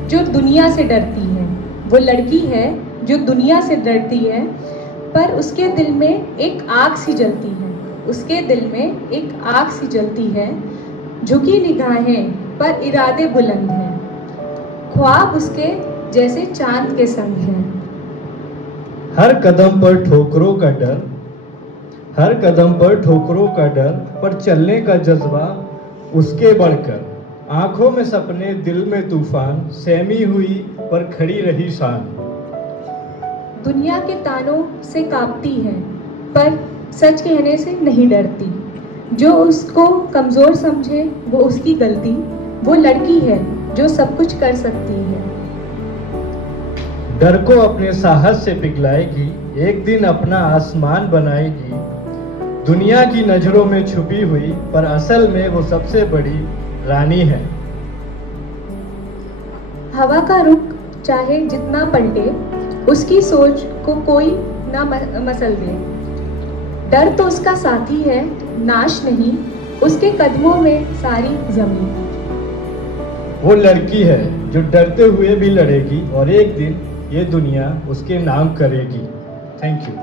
जो दुनिया से डरती है, वो लड़की है जो दुनिया से डरती है, पर उसके दिल में एक आग सी जलती है, उसके दिल में एक आग सी जलती है। झुकी निगाहें पर इरादे बुलंद हैं, ख्वाब उसके जैसे चांद के संग हैं। हर कदम पर ठोकरों का डर, हर कदम पर ठोकरों का डर, पर चलने का जज्बा उसके बढ़कर। आंखों में सपने, दिल में तूफान, सहमी हुई पर खड़ी रही शान। दुनिया के तानों से कांपती है पर सच कहने से नहीं डरती। जो उसको कमज़ोर समझे वो उसकी गलती। वो लड़की है जो सब कुछ कर सकती है। डर को अपने साहस से पिघलाएगी, एक दिन अपना आसमान बनाएगी। दुनिया की नजरों में छुपी हुई पर असल में वो सबसे बड़ी रानी है। हवा का रुख चाहे जितना पलटे, उसकी सोच को कोई ना मसल दे। डर तो उसका साथी है, नाश नहीं, उसके कदमों में सारी जमीन। वो लड़की है जो डरते हुए भी लड़ेगी और एक दिन ये दुनिया उसके नाम करेगी। Thank you.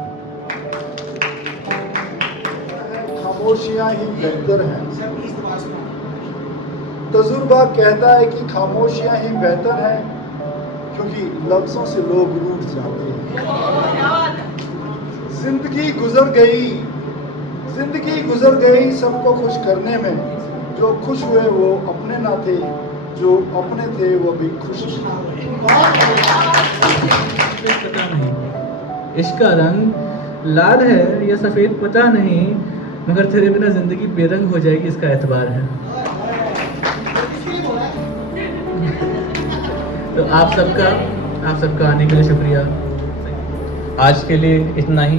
खामोशियां ही बेहतर हैं। तजुर्बा कहता है कि खामोशियां ही बेहतर हैं, क्योंकि लफ्जों से लोग रूठ जाते हैं। जिंदगी गुजर गई सबको खुश करने में। जो खुश हुए वो अपने ना थे, जो अपने थे वो भी खुश ना हुए। पता नहीं इश्क का रंग लाल है या सफेद पता नहीं, मगर तेरे बिना जिंदगी बेरंग हो जाएगी, इसका एतबार है। तो आप सबका आने के लिए शुक्रिया। आज के लिए इतना ही।